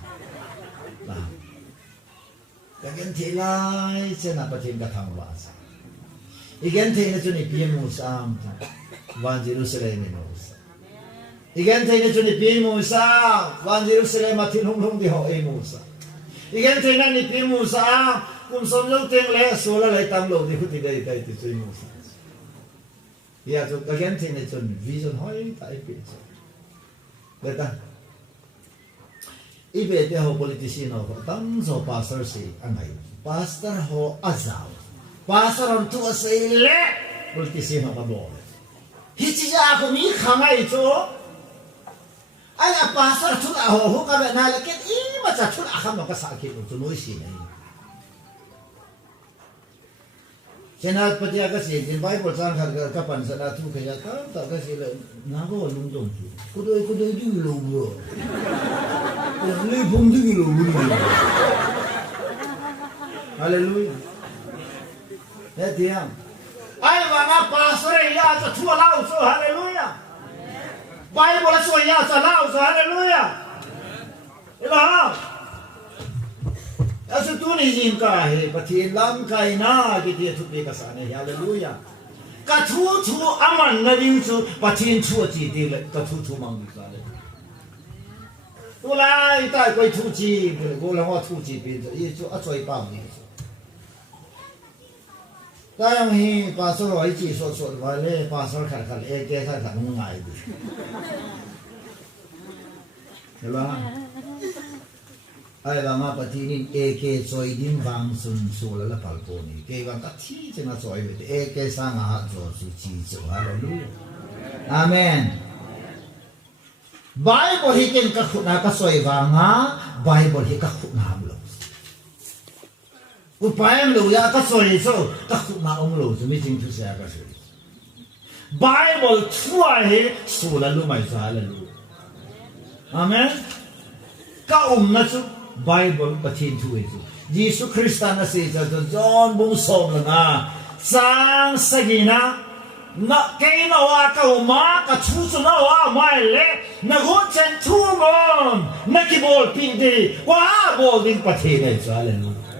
ba kagen thilai che na patin ka thang wa sa igen the na chuni pi mu sam wan Jerusalem ni no sa igen the na chuni pi mu sa wan Jerusalem ma thin hung hung di ho e mu sa igen the na ni pi mu sa cùng sống lâu tiếng lẽ số là lại tăng lâu thì cứ đây đây thì chơi một sao, bây giờ cái gen thì này chuẩn vision hỏi tại biết sao, vậy ta, ít biết thì họ politician họ tăng số pastor gì anh ấy, pastor họ azal, pastor họ thua say lẽ, politician họ bắt bỏ, hít chỉ ra không nghĩ khang ấy chỗ, anh là pastor thua họ cái này là cái ý mà chả thua không nó cái sao cái nó nói gì này. Senat pati agak sih, in Bible sang harga kapan senat tu kaya tak kasih le, nago lungtung tu, kudo dulu bro, lebih dulu bro, Hallelujah, ya tiang, ay mga pastor ya sa thua lao so Hallelujah, Bible so ya sa lao so Hallelujah, ilah. Asu tu ni jin ka he pathen lamkai na ki ti thu pe ka sa ne hallelujah ka thu aman na ding chu pathen thu chi ti le ka thu mang bi sa le tu lai tai koi thu chi go la ho thu chi pe ye chu a choi pa ni ta yang hi pa so roi chi so wa le pa so kha e ke kha ngai bi hello ai là mà bắt thì nên ek choi din vang sun sholal la pal ko ni ke vang ka thi chena choi ve ek sang ha jo su chi cho hallelujah amen Bible hi ken ka khuna ka soi wanga Bible hi ka khuna am lo u paem lo ya ka soi so ka khuna om lo su mi jing thu sa ka soi Bible thua hi sholal lu mai sa hallelujah amen ka na chu Bible pathin thu itu Jesus Christa na si John bung som na sang sagina na kay na wa ka uma ka thu na wa mai le na go chen thu mon na ki bol pin di wa bol ding pathin ai hallelujah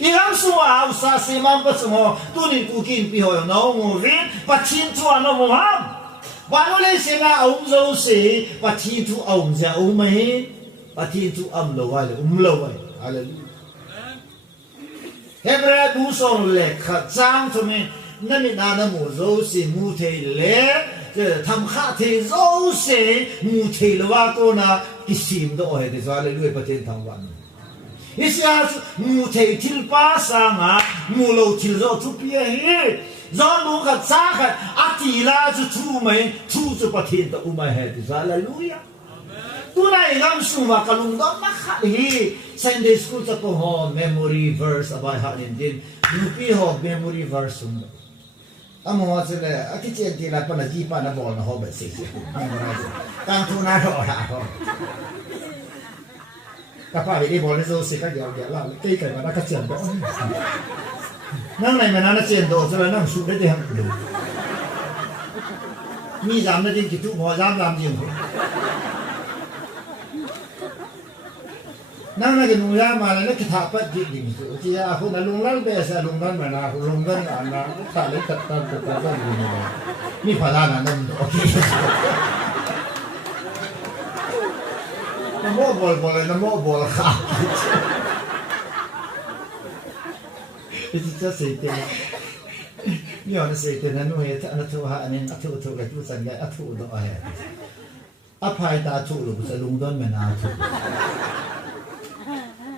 ilang suwa sa si mam pa sumo tunin ku kin pi ho no mo rin pathin thu no mo ham wa no le singa om zo si pathin thu om ja o mai pathin tu lo wale lo wale hallelujah hebra bu son le kha chang to me na mi na na mu zo si mu the le je tham kha the zo si mu the lo wa ko na ki sim do he de hallelujah pathin tham wan isya mu the til pa sa nga mu lo til zo tu pi he zon lu kha cha kha atila zu tu me tu zu pathin to umai he de hallelujah tunai ram suwa kalung dom makha hi Sunday school sa ko ho memory verse abay hanin din UP ho memory verse sum amo wa sele akichen ti la pa na ji pa na bol na ho ba se memorize tang tu na ro ha ho ka pa bi bol zo se ka ya la kai kai ma na ka chen do nang nai ma na chen do so la nang su de de han do mi jam na din ki tu mo jam lam jing นั่งนั่งกินหมูย่างมาแล้วก็ถาปัดจิตดิ่งสุดที่อาคุณลุงลั่นเบสลุงลั่นมานะลุงลั่นอันนั้นขาเล็กตัดอยู่นี่มีพลาดนั่นโอเคน้ำโม่บอลเลยน้ำโม่บอลขาดจะเสียเต็มนี่อันเสียเต็มนั่นนู่นอันทั่วอันนี้อันทั่วกับทุกสัญญาอันทั่วตัวอะไรอภัยตาทั่วหรือจะลุงลั่นมานะทั่ว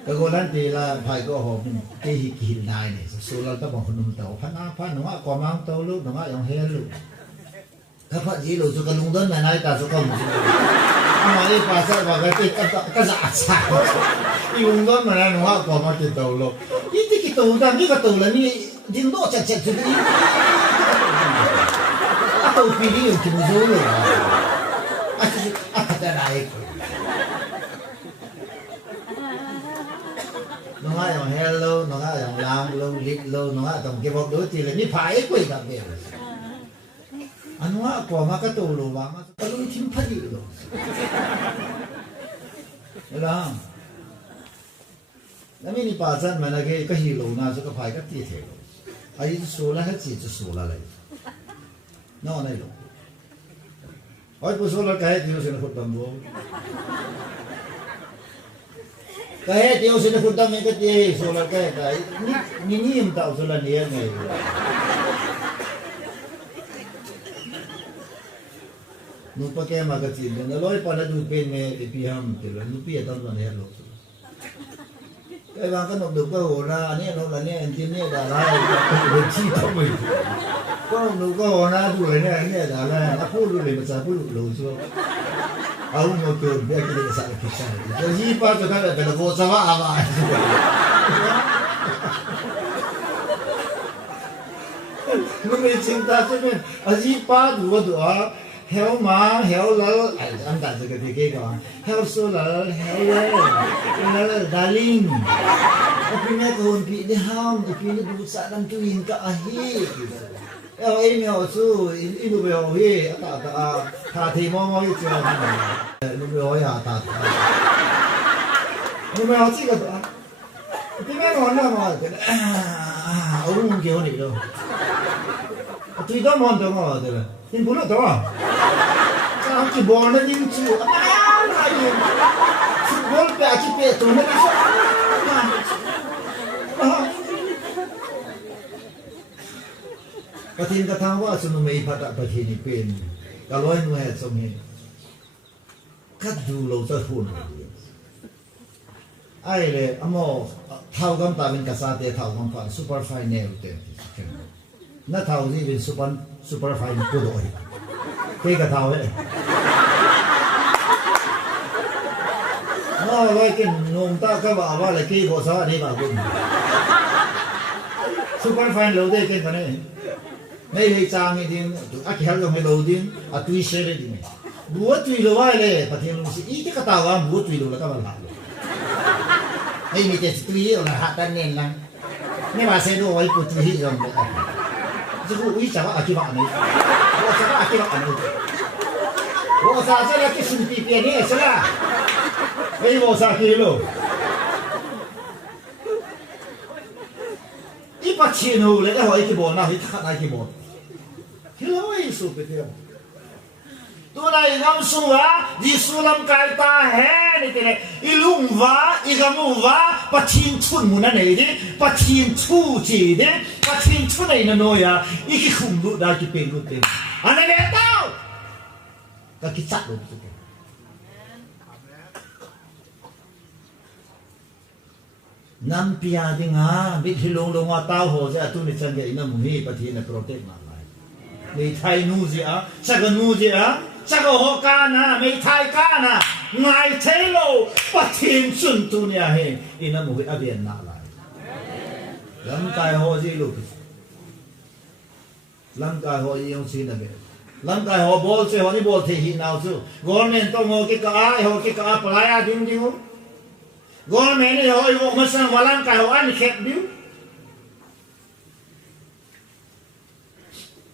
แต่คนนั้นดีละภัยก็หอมที่หินนายเนี่ยสุราต้องบอกคนนุ่มเต่าพันอาพันหนุ่มก่อมังเต่าลูกหนุ่มอย่างเฮลูกถ้าพัดจีลูกสุกลุงต้นแม่นายตาสุกมุสลิมอันนี้ภาษาว่าก็จะอาสาอีลุงต้นแม่นายหนุ่มก่อมังเต่าลูกยี่ที่กี่ตัวแต่นี่ก็ตัวละนี่ดิ้งโน่จัดสุดที่ตัวปีนี้อยู่ที่มุสลิมอ่ะแต่ไหนน้องอย่างเฮลโลน้องอย่างลามโลลิโลน้องต้องเก็บบอกดูทีเลยนี่พายกุยกับเบลอันนู้นก็มาก็ตัวโลว่ามาก็ลุงทิ้งพัดอยู่โลแล้วแล้วมีภาษามันอะไรก็ฮิโลนะสุขภาพก็ตีเทโลไอ้โซล่าให้จีจะโซล่าเลยน้องไม่โลไอ้ผู้โซล่าก็ให้ที่เราเสนอคนตำรวจก็ให้ที่เราเสนอคนตำรวจก็ที่โซล่าก็ให้นี่มันต่อโซล่าเนี่ยไงนุปะแกมาก็จีนแล้วร้อยปอนด์ดูเป็นเมย์พี่ฮัมเดี๋ยวนุพี่ต้องมาเนี่ยหรอกไอ้บางก็นกดูก็โหราเนี่ยนกอะไรเนี่ยจริงเนี่ยดาราเด็กชี้ทำไมก็นกก็โหราดูเลยเนี่ยดาราพูดเลยภาษาพูดรู้ชัวร์เอาหมดตัวเบี้ยกินภาษาพิเศษจะชี้ป้าจะได้เป็นโบสถ์อะไรมึงไม่ชิงตาใช่ไหมอาชีพป้าดูว่าดูอ่ะเฮลมาเฮลเลอร์อันนั้นจะเกี่ยวกับเฮลโซลาร์เฮลเลอร์ดาร์ลิงพี่แม่คนพี่ได้ห้ามพี่ได้ดูสารนั่งตุยนกับอาฮีเออไอ้เมียสู้อินุเบลเฮตาท่าทีมองไม่เจออินุเบลเฮตาอินุเบลที่ก็ตัวพี่แม่นอนน่ะมาเอาลูกเกี่ยวนี่ด้วยที่ต้องมองตัวมาเดี๋ยวนี่บุญแล้วตัวจากที่บอลนั่นยิงจู่อะไรฟุตบอลไปอาชีพตัวนั้นก็ทิ้งกระทั่งว่าสนุไม่พัฒนาประเทศนี้เป็นก็ร้อยหน่วยสมัยก็ดูเราจะหุ่นไอ้เลยอ่ะโมเท่ากันตาเป็นกษัตริย์เท่ากันผ่านซูเปอร์ไฟแนลเต็มนั่นเท่าที่เป็นซูเปอร์ไฟน์กูโดยเกี่ยกับเท่าเลยน้าไว้กินนมตาก็บอกว่าอะไรกี่ภาษาเนี่ยมาบุญซูเปอร์ไฟน์เราได้กินกันเนี่ยไม่ได้จ้างให้ดิ้งอาคิฮัลก็ไม่เราดิ้งอาตุยเชลดิ้งบัวตุยเราไว้เลยประเทศนู้นสิอีที่กระตาวบัวตุยเราแล้วก็มาหลับไม่มีแต่ตุยเราหัดกันเนี่ยนะไม่มาเซโดไว้ปุตุยเราจะพูดวิจารณ์อาชีพอะไรว่าจะอาชีพอะไรว่าจะอะไรที่สุดที่เป็นเนี่ยใช่ไหมไอ้ว่าจะกี่โลอีปัจฉินูเลยก็หัวอีกบ่อนะอีกขัดอีกบ่อที่เราไม่สู้ไปเดียวตัวไหนน้ำสูงดิสุลัมไกตาเฮนี่เองอีลุงว่าอีกามูว่าปัจฉินชุนมุนันเองดิปัจฉินชูจีดิปัจฉินชุนไอ้นั่นโอยอีกคุ้มดูได้กี่เป็นรู้เต็มอันนี้เนี่ยเต้าก็คิดสักรู้สึกน้ำพิอาดิงาบิดที่ลงว่าเต้าหัวจะตุ้นในจังเกอินามุนีปัจฉินโปรเทคมาเลยในไทยนูเซียสักนูเซียสักฮอกานะไม่ไทยกานะไงเทโลปัจฉิมสุนตุเนียเฮอินามุฮีอเบียนนาลายลำกายหัวจีลูกลำกายหัวยี่ยงซีนับเบลำกายหัวบอลเสียหัวนี่บอลเทียนเอาสู้กอร์เมนต้องหัวกิกาปลายดิ้งดิ้งกอร์เมนนี่หัวอยู่มาสั่งว่าลำกายหัวอันเข็ดดิ้ง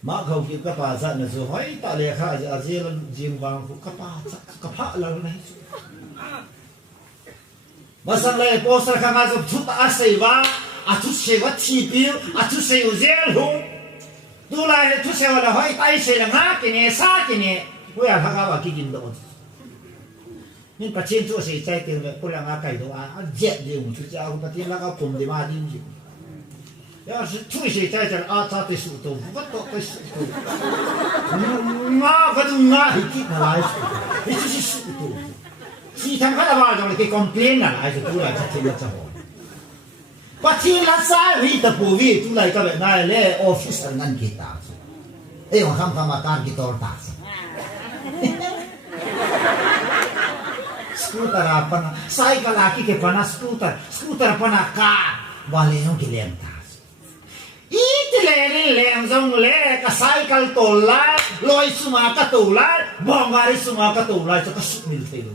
มาเขาคิดกับภาษาเนี่ยสุดให้ตาเลี้ยข้าจะอาเจียนจิมวางกับภาษากับพระเราเนี่ยม masang le poster ka nga thut aseva thu sewa thipil thu seu zel hung tu lai thu sewa la hoi tai se la nga kine sa kine kuya ka ba ki kin do nên phát triển chỗ gì chạy tiền về cô là ngã cày đâu dẹp đi một chút cháu phát triển là các cùng đi mà đi gì, đó là chỗ gì chạy chân ta tới sụt tàu vắt tàu tới sụt tàu, ngã cái đúng ngã thì kít là lại, thì chỉ sụt tàu, chỉ thằng khác là bao giờ cái complain là lại rồi tu lại phát triển là sao, phát triển là sao vì tập bổ vi tu lại cái việc này là office là ngăn kita, ấy mà không mà can kita orang tak. Scooter apa na cycle laki ke pana scooter pana car wale no kilem tas it lem zong le ka cycle tola loi suma ka tola bongari suma ka tola cho ka suk milte lo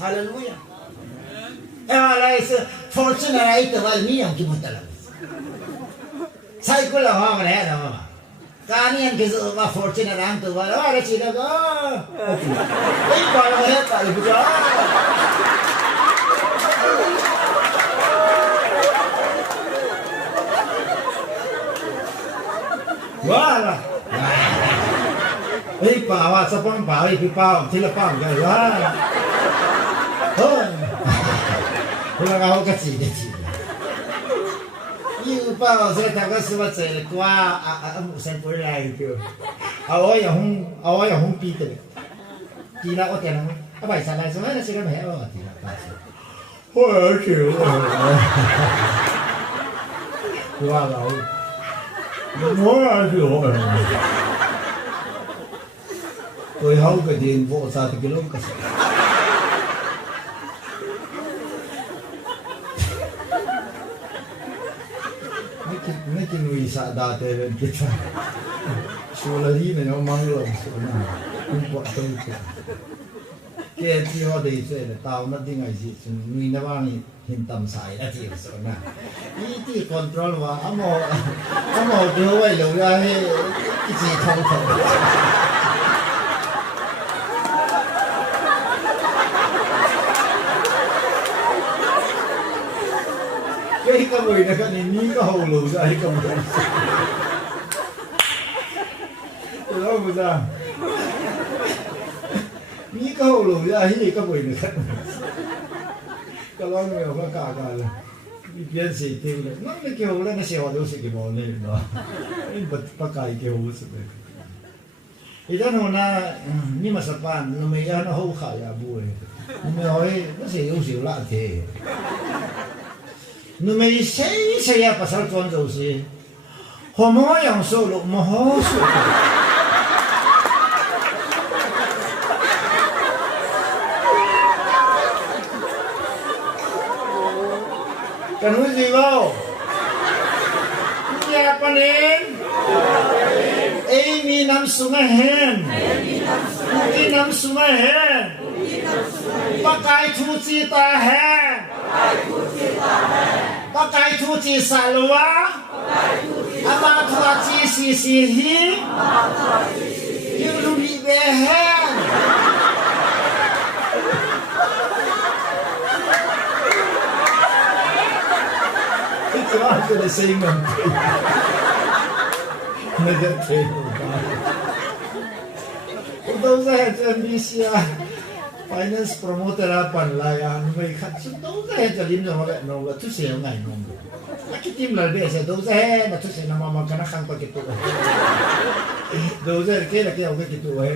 hallelujah ala is fortune right wal ni ang kimutala cycle la ha le na ma kanian ke zo ma fortune rang tu wala wala chila go ei para he pa ibuja wala ei pa wa sa pon pa ei pa thila pa ga wa ho kula ga ho ka chi de chi yêu bao giờ thằng cái sự vật này qua một sen tuổi này kêu ôi giờ không pi được chỉ là có tiền không các bạn xài lại số hết là sẽ có mẹ rồi thì là ôi chịu qua rồi muốn là chịu rồi tôi không cái tiền vô sao thì cái lúc cái cái người xã đa tệ lên kita sholal này nó mang lòng số nào cũng quan tâm cái gì họ để sẽ là tao nó đi ngay gì người nó mang hiện tầm sai là gì số nào ý control và amo đưa vậy lâu ra cái gì thông thường cái người này cái này có hầu lù ra cái người đó mà ra ní có hầu lù ra cái người này cái lo người có cả là đi biến sĩ tiêu này nó cái kiểu là nó xèo đâu sẽ cái bọn này đó cái bắt cái kiểu sự đấy thì đó là nhưng mà sắp ban nó mới nó hầu khải à bùi nhưng mà hỏi nó sẽ yêu xíu lạ thế nó mới xây ra pasal con dâu gì họ mua yang số lượng mà họ số cái núi gì đâu nhà panen mi namsunga hen mi namsunga hen pakai thu chi ta hen pakai thu chi salwa ama thua chi si hi you lu bi be hen it's not the same one negative đâu ra cho Misia finance promoter pan lại anh mấy khách chúng đâu ra cho lim rồi vậy nó chút xíu ngày nó cái team là để sẽ đâu ra mà chút xíu nó mà cái nó khăng qua cái tụ đâu ra cái là cái ông cái tụ ấy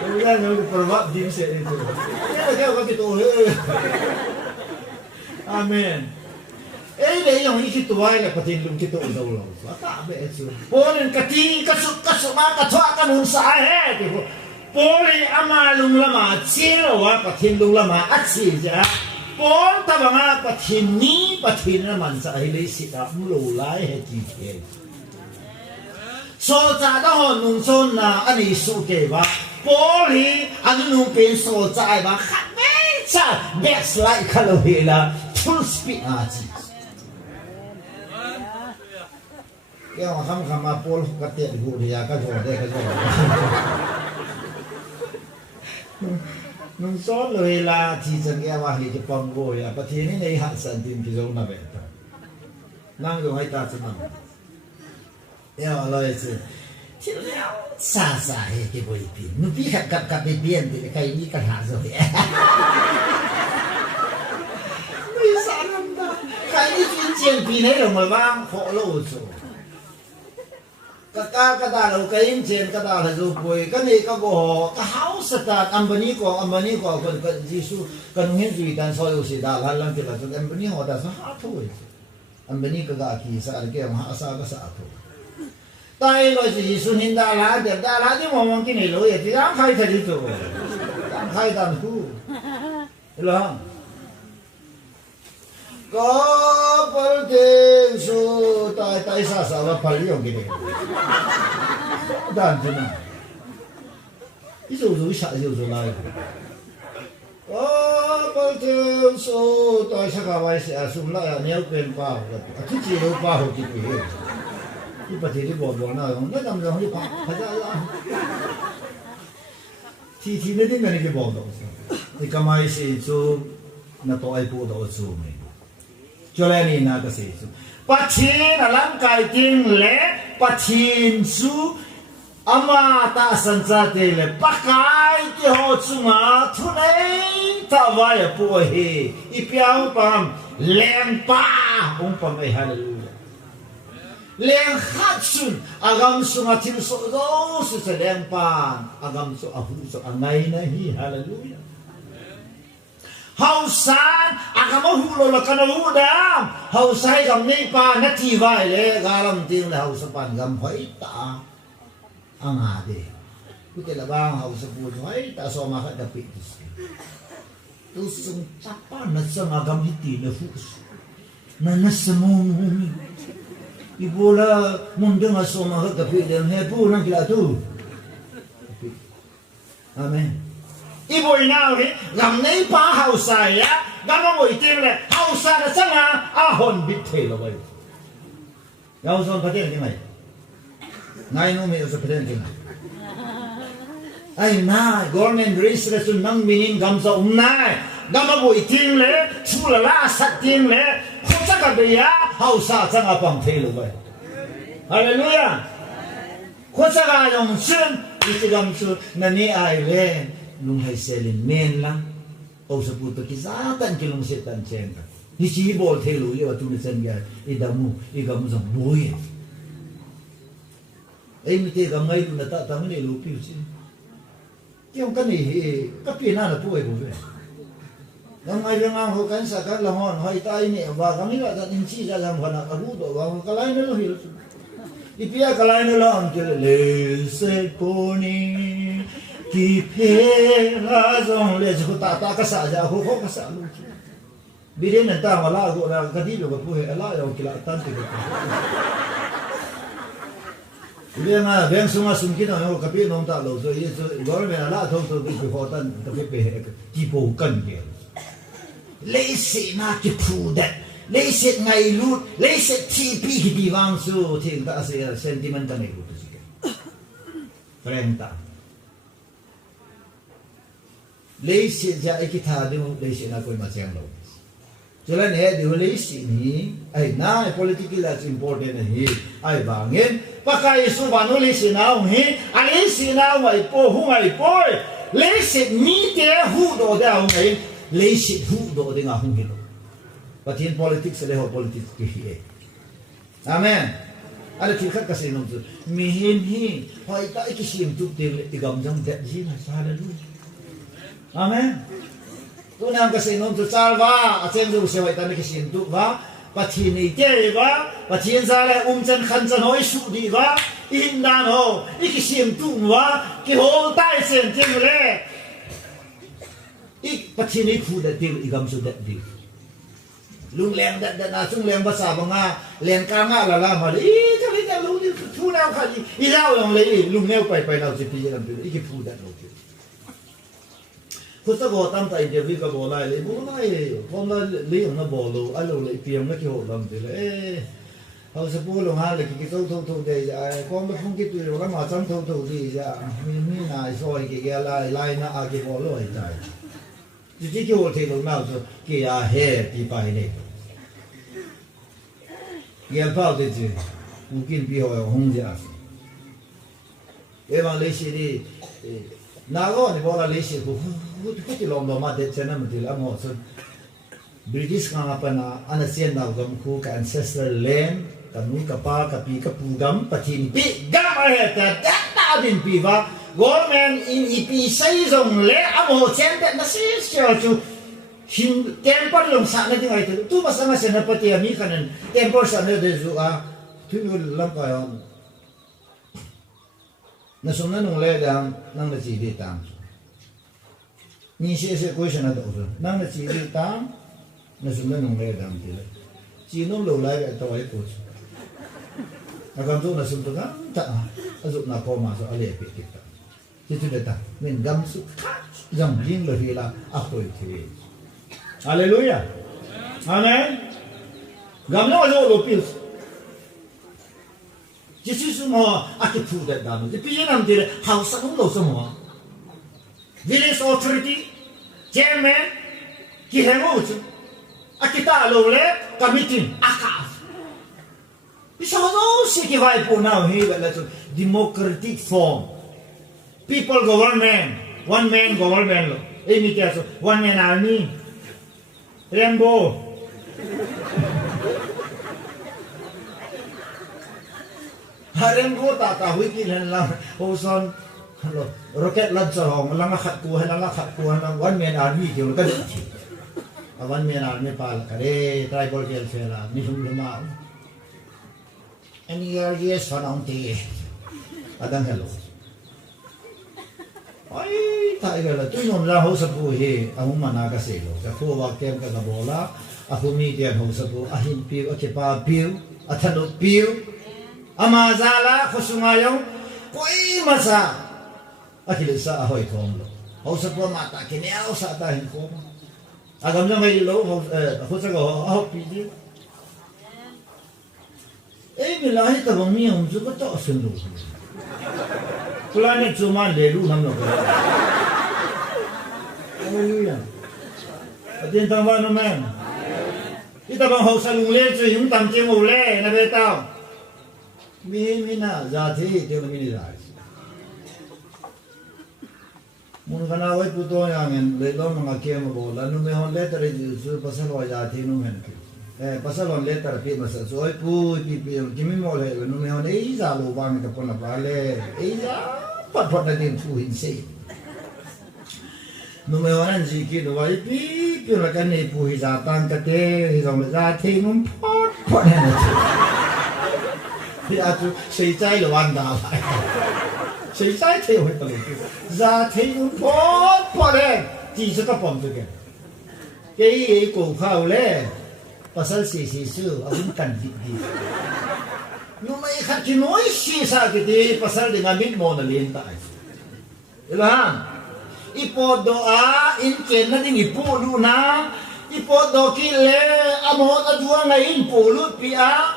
đâu ra nó promote team sẽ itu cái ông cái tụ ấy amen ấy để yang ini thua là pathen lung kita đâu rồi tak be chu ponen kati kasuk ma ka thua ka nun sa he thì poli ama lung lama chi lo wa pathen lung lama a chi ja pon ta banga pathen ni pathen na man sa hi le si da mu lo lai he chi ke so cha da ho nung son na ani su ke ba poli an nung pen so cha ba khat me cha backslide ka lo he la full speed a chi cái mà không mà Paul cái tiền hụt thì cái rồi đây cái rồi nung so lời là thì chẳng nghe mà thì cái phong ngồi à, bắt thiên này hạ sản tìm cái giống là vậy thôi, năng dùng hay ta sẽ nằm, eo lời chứ, thì léo xa xa cái bồi biển, nó biết gặp cái biển thì cái đi cả hạ rồi, bây giờ làm ta, cái đi chuyên chuyện biển này rồi mà vang khó lâu rồi. Cái ta là cái in trên cái ta là dù bồi cái này cái bộ cái house ta âm bani có cái Giêsu cái nông duy tan soi ở đây là làm cái là cái âm bani họ ta sao hát thôi âm bani cái kỳ sa cái mà hát sa cái sa thôi tại lo Giêsu hiện ta là thì mà cái này lỗi thì đang khai thật đi rồi đang khai tan thu hiểu không có pathen su tại sao là phải dùng cái này đàn thế nào ví dụ sợ lại có pathen su tại sao các bạn sẽ sum lại nếu quên bao cái gì đâu bao thì cái pathen đi bỏ nào không nó làm gì không phải ra thì nó đến cái bỏ đâu thì cái máy sẽ su nó to ai phụ đâu su mình cho nên là cái gì pathen là lamkai tiếng lệ pathen su ama ta san cha te le pakai ki ho chunga thunei ta vai po he I piao pam leng pa ong pam ai hallelujah leng khat sun agam sunga thil so do su se leng pa agam so ahu so angai na hi hallelujah hausan agama hulo la kana hudam hausai gam nei pa na thi vai le galam ting le hausapan gam hoi ta anga de cái là bang hausa pu hoi ta so ma kha da pi tu sung chapa na sang agam hiti na fu na semong ibola mundeng so ma kha da pi de he pu na kila tu amen ibu ina ri gam nei pa hausa ya gam ngoi ting le hausa na sanga a hon bit the lo bai yau son pathen cái này ngay nó mới có pathen cái này ai na government registration nang minin gam sa nai gam ngoi ting le chu la sat ting le không chắc cái gì á hausa sanga pang the lo bai hallelujah không chắc cái dòng xuyên cái gam su na ni ai le lung hai selin men lang o sa puto ki zatan ki lung setan chen ni chi bol thelu ye tu ni sen ya idamu igam zong boy ai mi te gam ngai na ta ni lu piu chi kiong kan ni ka pi na la pu e bu ve gam ngai rang ho kan sa kan la hon hoi tai ni wa gam ni la ta in chi ja gam khana ka bu do wa ka lai na lo hi ipia ka lai na lo am ke le se ko ni ki phe la zong le ju ta ka sa ja ho ka sa lu chi bi de na ta ma la go la ka di lo ko pu he la yo ki la tan ti ko bi na ben sunga sum ki no yo ka pi nong ta lo so ye so go le na la thong so ki ho tan ka pe ki po kan ke le se na ki pu da le se ngai lu le se ti pi ki di wang su thing ta se sentiment ta nei lu chi friend ta lấy sự ra cái thà đi một lấy sự nào coi mà xem đâu, cho nên hệ điều lấy sự này, ai na politics là important này, ai bảo nghe, bác cái số bạn nói lấy sự nào hết, anh lấy sự nào vậy po hung ai po, lấy sự mi thế hú đồ đấy ông ấy, lấy sự hú đồ đấy ngà hung hết, và thiên politics là họ politics cái gì, amen. Ada kita kasih nombor, mihin hi, hoi tak ikut tu tigam jam tak gì mà sao đây luôn. Amen. Tu nang kasi non tu salva, atem du se wai tan kasi tu va, pathen ni te va, pathen sa le chan khan chan hoi su di va, in dan ho, ikisi tu va, ki ho tai sen chen le. Ik pathen ni khu da til igam su da di. Lung leng da na sung leng basa banga, leng ka nga la ma i ta li ta lu ni tu nang kha i lao long le lung neu pai lao si pi lam pi iki pu da lo ki. Khuất go tam tại địa vị cái bộ này, phong là lấy nó bộ lô, ai lô lấy tiền nó kêu làm gì đấy, hậu sa pu long ha le ki to to de ja ko ma phong ki tu lo ma chang to di ja mi na so ki ga lai na a ki bo lo ja ji ki wo the lo na so ki ya he pi pa ne ye pa de ji u kin bi ho hong ja e ma le shi di na go ni bo la le shi ku ti lo ma de chen na ma ti la mo so British nga pa na anasyan na gam ku ka ancestral land kanu kapa kapi kapugam pathin pi gam a ta ta din pi va government in ipi sai zong le amo chen te na si sia chu hin temper long sa na ding ai tu masama se na pati ami kanan temper sa na de zu a tu lam ka yon na sum na nong le dang nang na chi de tam ni se question na do nang na chi de tam na sum na nong le dang ti le chi nom lo lai ga to ai ko agam tu na sum tu ga ta azu na ko ma so ale pi ki ta ti tu de ta min gam su jam ling lo hi la a khoi thi hallelujah amen gam lo lo pi ji su su mo a ki pu de da ti pi nam ti le hao sa ng lo so mo village authority chairman ki he mo chu a ki ta lo le committee aka It's all city vibe now here, let's democratic form. People government, one man government. One man army. Rainbow. Rainbow tata wiki lang hoson rocket launcher hong lang khat kuhan one man army kyo ka one man army pal kare tribal welfare la ni hum lama any years for now adang hello ay tayo la tu nom la ho sa pu he ahum mana ka se lo ka thu wa kem ka bola ahumi dia ho sa pu ahin pi o ke pa pi athano pi ama zala khusungayong koi masa akile sa ahoy thom lo ho sa pu mata ke ne au sa ta hin ko agam na mai lo ho sa go ho pi ji Bilahi tabang niya hum suka to asin lo. Planet cuma lelu nam lo. Hallelujah. Atin tama naman. Kita bang hausa lungle so yung tamche mo le na betaw. Mi na jati te mi ni rai. Mun kana wai puto yang le lo mga kema bola no me hon letter ju pasal wa jati no men. Pasal on letter pi masa so ai pu pi kimi mo le no me on ei za lo bang ka pona bale ei za pat na din tu hin sei no me on ji ki no ai pi la kan nei pu hi za tang ka te hi zong za thi num pot na ti a tu sei chai lo wan da lai sei chai the ho ta le za thi num pot ji sa ka pom tu ke ei ko khao le pasal si su abin kan di no mai khat ki noi si sa ki di pasal dengan mit mo na lien ta ilan ipo doa in ken na ding ipo lu na ipo do ki le amo ta dua na in pulu pi a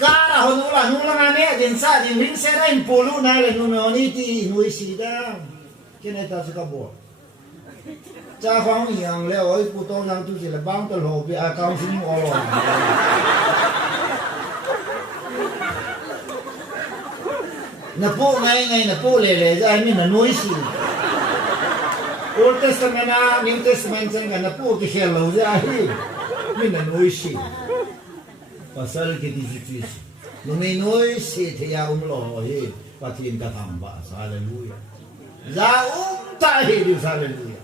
kara honula ngane din sa din rin sera in pulu na le no ni ti noi si da ken ta sa ka bo cha khoang yang le oi pu to yang tu si le bang to lo pi a kaung sim o lo na po ngai na po le za mi na noi si Old Testament na New Testament sang na po ki hello za hi mi na noi si pasal ki di si no me noi si the ya lo hi patin ka tham ba hallelujah za ta hi di hallelujah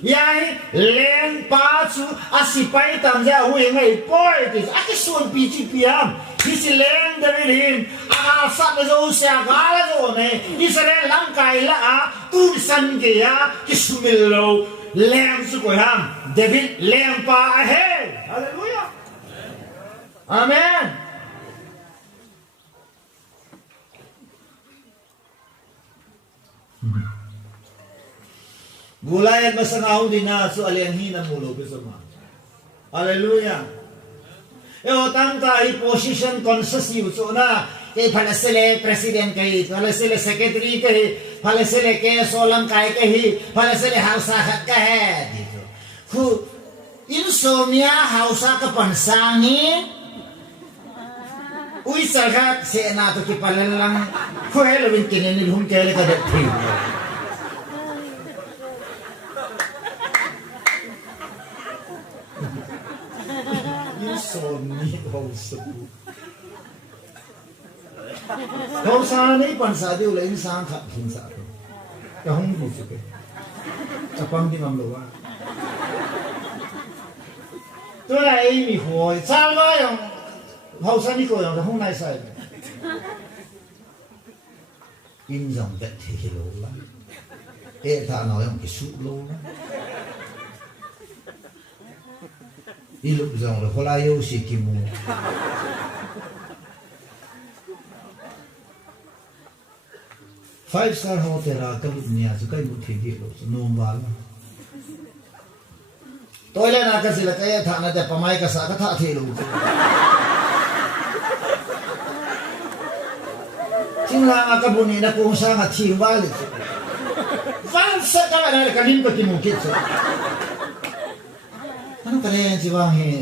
Yai len pa chu asipai tam ja hui ngai poi ti aki suan pi chi piam hi si len da rin a sa na zo sia ga la zo ne Israel lamkai la a tu san ge ya ki sumil lo len su ko ham David len pa he hallelujah amen Gulayan masang ako din na so alianghin ang mulo. Hallelujah. Yo tang tahi position conscious yu so na ke phalasele president kai phalasele secretary kai phalasele ke solam kai kai phalasele hausa khat ka hai khu insomnia hausa ka pansangi ui sargat se na to ki palalang khu helo bin kinen hum ke le ka de thi insomnia hausa hausa nei pansa de le insan khat hinsa to ka hum bu su ke apang di mam lo wa to la ei mi hoi sa ma yong hausa ni ko yong hong nai sai in dòng đất thì lố lắm ê ta nói ông cái sụp lố lắm đi lúc dòng là có lai yêu xì kì mù five star hotel là cái lúc nhà chứ cái một thế địa lộ nôm vào tôi lên là cái gì là cái thằng này đẹp mai cái啥cái thằng thì luôn chính là cái bún này nó cũng sang hạt chim vào liền văn sắc cái này là cái lim cái kim mukit chứ nó cái này chỉ vang hè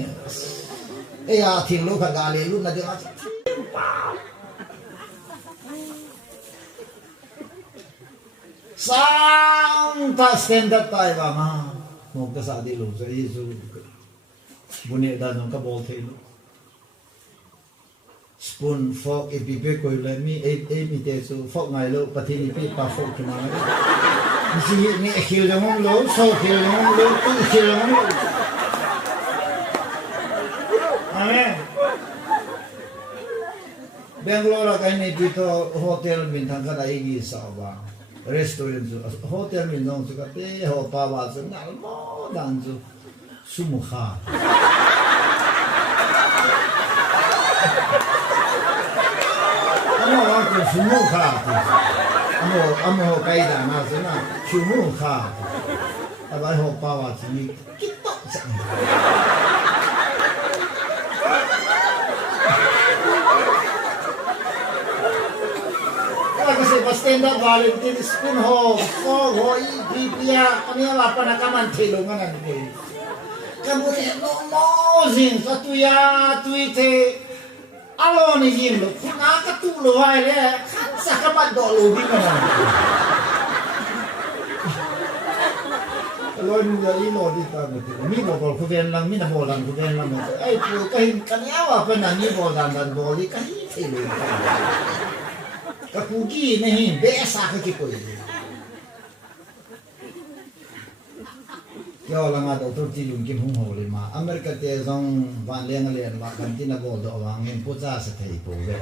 ấy à thiên lô cái gà luôn là được sang ta standard tay vào mà một cái sao đi luôn rồi đi rồi bún này đã nông cái bol thế luôn spoon fork ipipe ko le mi mi te so fork ngai lo pathen ipi pa fork ki ma si ni khil jong lo so khil jong lo tu khil jong lo amen Bangalore ka ni dito hotel min thang ka dai gi sa ba restaurant hotel min nong su ka te ho pa wa su na mo dan su sumukha amo ako sumukha amo kai da na su na sumukha abai ho pa wa su ni kito sa kasi bastenda Valentine spoon ho ho ipipia kami wala pa nakaman tilungan ano ko kamu no zin sa tuya tuite alo ni zin lo kuna katulo ay le kan sa kapat dolo din naman alo ni ino dito mi bol ko ven lang mi na bolan ko ven lang ay po kahin kanyawa pa na ni bolan dan boli kahin tilungan kapugi नहीं बेसा के कोई यो लंगा तो तुर्ती लुंगी हुं होली मा अमेरिका ते जोंग वान लेंग लेन मा कंटिना बोल दो वांग इन पुजा से थई पोवे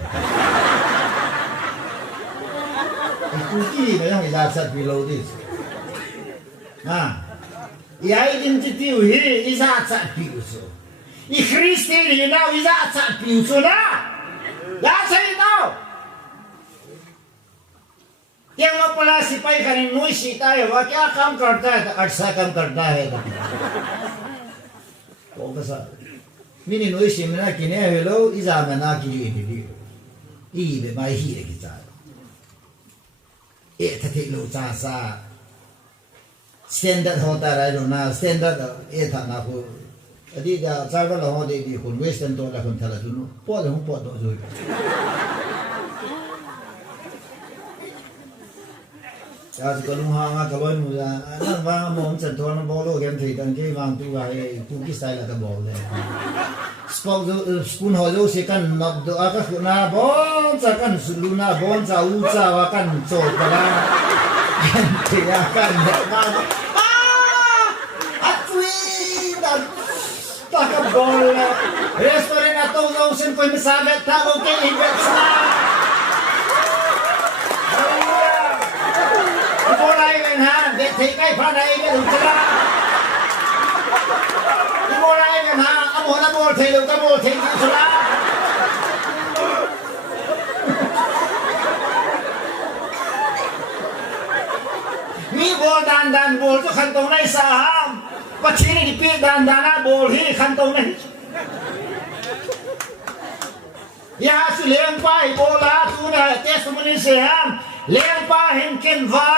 kapugi में yang इजा below this ना या identity ही इजा सा पिउसो ई क्रिस्टियन ही ना इजा सा पिउसो ना that's how you know yang अपना सिपाही करें नोई सीता है वह क्या काम करता है अच्छा काम करता है तो कैसा मिनी नोई सीमना किने हेलो इजा में ना की ही बे माई ही है किसा ये थे लो चासा standard होता रहा है ना standard ये था ना को अभी जा चावल हो दे दी को western तो ला को थला जुनो पॉड तो जो आज कल वहाँ कल मुझे ना वहाँ मोम चंदों में बोलो गेम थी तंगे वहाँ तू आये कुकी स्टाइल का बोल है स्पून हो जो सेकंड नब दो आका सुना बोल सेकंड सुलूना बोल जाऊ जावा kan चोटला क्या kan tak बोल रेस्टोरेंट आता हूँ उसे कोई मिसाल है था वो क्या इंजेक्शन để thấy cái pha này cái đúng chưa? Cái mô này cái hả? Cái mô thì được cái mô thì chưa lá. Mi bol dan bol tu khăn tông này saham. Pachini di pi dan dana bol hi khăn tông này. ya su leng pai bola tu na testimony se han leng pa hen ken va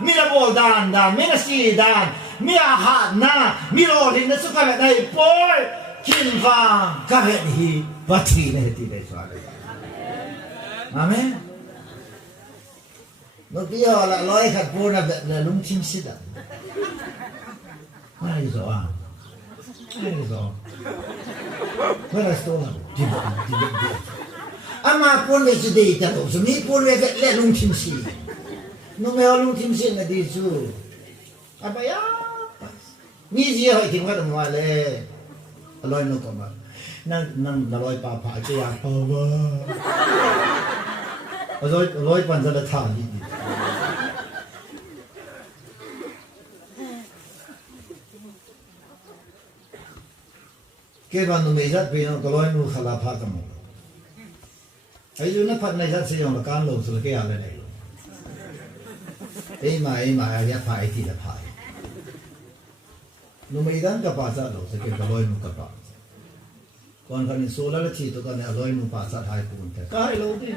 mi la bol dan dan mi na si dan mi a ha na mi lo hin na su ka dai poi kin va ka he hi pati ne ti dai swa amen nó kia là nói thật vô là lung chim xịt à ai rồi à ai rồi mới là số là đi ama pun về chỉ đi ta đâu mi pun về lại lung chim xịt nó mới lung chim xịt là đi chú apa ya mi gì hỏi tiếng phát đồng ngoài lệ nói nó còn mà năng nói bà cái gì rồi bạn ra là thằng gì cái bạn nó mới rất vì nó có lối nó khá là phá cầm ấy chứ nó phát này rất sử dụng là cán lồng rồi cáiอะไรnày ấy mà ya phải thì là phải nó mới đang cái bà sát lồng rồi cái lối nó cái bà còn cái sholal thì tôi cái lối nó bà sát hai cuốn thế cái lối đi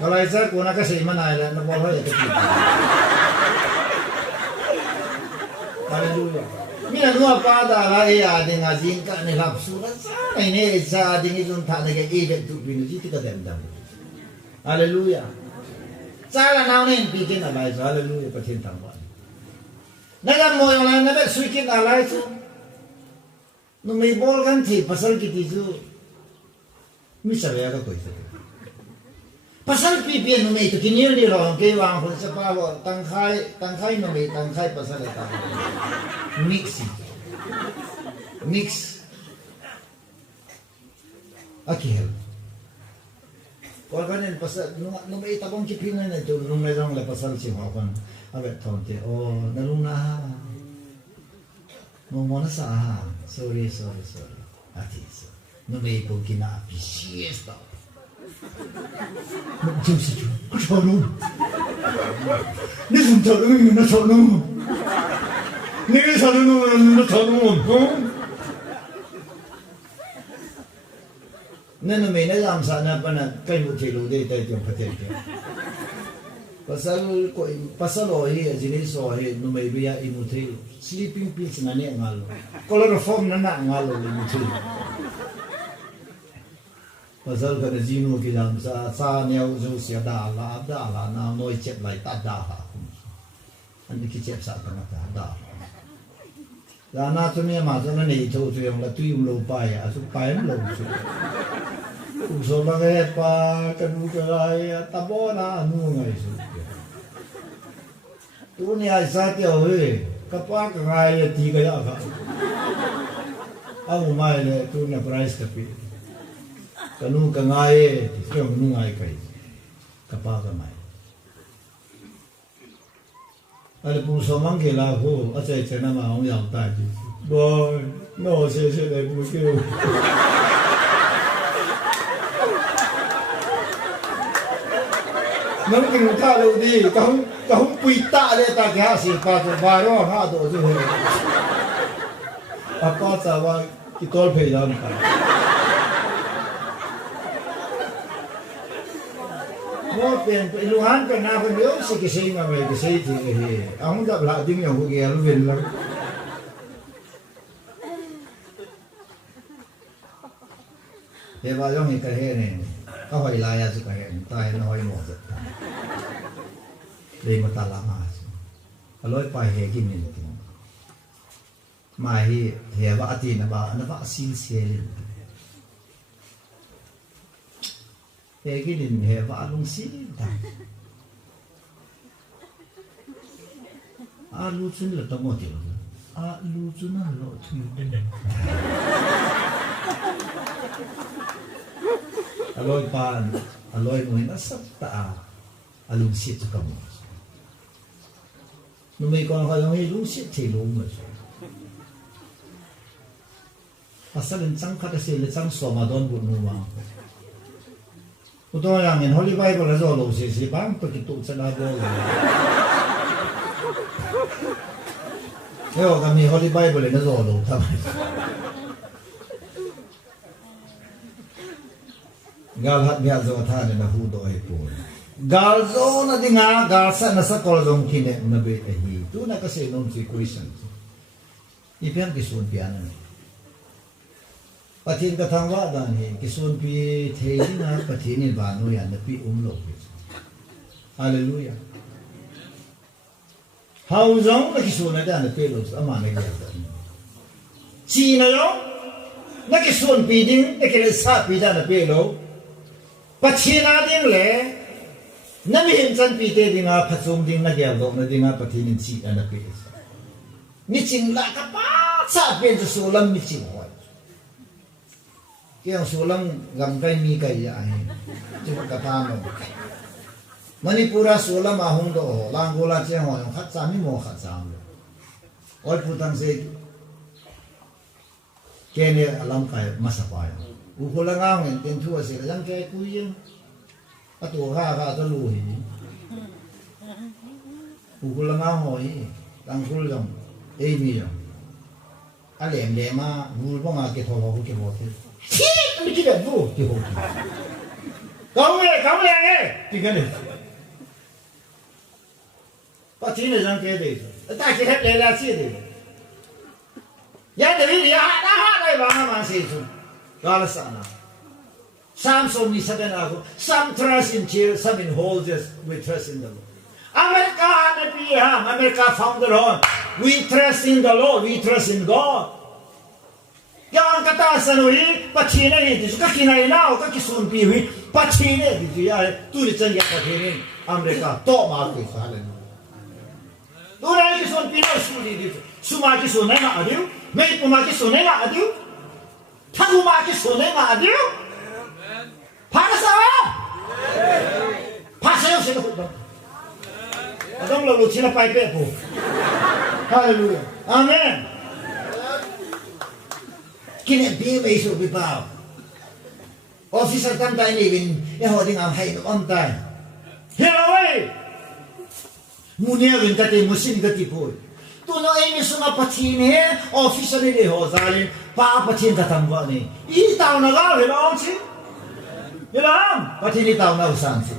kalau saya kuna kasi mana lah, nak boleh ya kita. Haleluya. Mina dua pada lah ya dengan jingka ni lapsu kan sana ini saya dengan itu tak ada ide tu binu jadi kita dendam. Haleluya. Saya nak ni bikin apa itu? Haleluya pathen tambuan. Naga mo yang lain naga suikin apa itu? Numai bol kan ti pasal kita itu misalnya apa itu? Pasal pipian numai itu kini ni orang kewang pun sepawa tangkai numai tangkai pasal itu mix akhir kalau kan pasal numai tabung kipingan itu numai orang le pasal siapa kan abet thonte oh naluna mana sah sorry atis numai pun kena pisces tau Jumsi chonu ni sum chonu ni na chonu ni chonu na chonu nên mình nói làm sao na pana cái một chế độ đây tại trong pathen pasal rồi jenis rồi nó mới bây giờ imu thế sleeping pills na nè ngalo chloroform na ngalo imu thế pasal cái jinu cái làm sa neo jo sia da la na noi chep lại ta da ha anh đi chep sa ta da là na cho nên mà cho nên này cho chuyện là tuy lâu bài à số bài nó lâu số là cái pa cái nu cái ta bỏ na nu ngày số tu này ai sa tiêu ấy cái pa cái ngày thì cái gì cả ông mai là tu này price cái cái nu cái ngày thì cái nu ngày cái pa cái mai anh bung số mang cái là hồ ở trên nó mà ông giàu tài gì rồi nó sẽ để bung kêu nó kêu ta đâu đi không quy ta để ta cái gì pa cho ba đó ha đồ chứ apa sao cái tôi phải làm nó tiền lưu hán cái nào phải nhớ cái gì mà về cái gì thì ông gặp lại tiếng nhau của kia nó viên lắm thế vào trong những cái hệ này có hỏi lại à cái hệ tai nó hỏi một rồi đây mà ta làm à lối bài hệ kim này mà hệ vợ thì nó vợ xin xe lên cái đình hệ vợ luôn xí ta lu chun là tao một điều lu chun là lộ chun bên đây aloi pan aloi noi na sắp ta alung xí cho cầm nó mấy con phải nói lung xí thì lung rồi pasal lencang kata si lencang Ramadan buat nuang Untuk yang in Holy Bible là do lâu si bang begitu cenabol. Nếu kami Holy Bible là do lâu thầm. gal hat bia zo tha ne na hu do ai pu gal zo na dinga gal sa na sa kol dong kine na be a hi tu na ka se non si question I pian ki sun pian ne pathin ka thang wa dan hi ki sun pi thei na pathin ni ba no ya na pi lo hallelujah how zong na ki sun na da na pe lo ama na ya da chi na yo na ki sun pi ding na ki sa pi da na pe lo pathin na ding le na mi hin chan pi te ding a phachum ding na ya lo na ding a pathin ni chi na pe mi ching la ka pa sa pen su lam mi ching hoi kiang su lam lamkai mi kai ya ai chu ka pa no manipura su lam a hung do langola che ho khat sa mi mo khat sa oi pu tang se kene alam kai masapa ya u ko la ngang en ten thua se yang ke ku yin a tu ha ga ta lu hi u ko la ngang hoi tang kul lam ei mi ya a lem le ma bu bo nga ke tho ho ke bo te chi mi ki da bu ke ho kaung le nge ti ga ne pa ti ne jang ke de ta ki het le la chi de ya de vi ya da ha dai ba ma se su ga la sa na Samson ni saben ako some trust in cheer some in holders we trust in the Lord America na piham America founder on we trust in the Lord we trust in God yang kata sanui pachine ni tu ka kinai na ka kisun pi hui pachine di ya tu ni chan ya ka thini America to ma ke salen tu na kisun pi no su di suma kisun na adiu me pu ma kisun na adiu thagu ma kisun na adiu phasa wa phasa yo se ko Adong lo lu china pai pe po. Hallelujah. Amen. Kine bi me so bi pa. Officer tam tai ni bin e ho ding am hai no am tai. Here away. Munia bin ta te musin ga ti po. Tu no e mi sunga pathin he officer ni de ho zalin pa pathin ta tam wa ni. I tao na ga he lo chi. Yelam pathin ni tao na usan chi.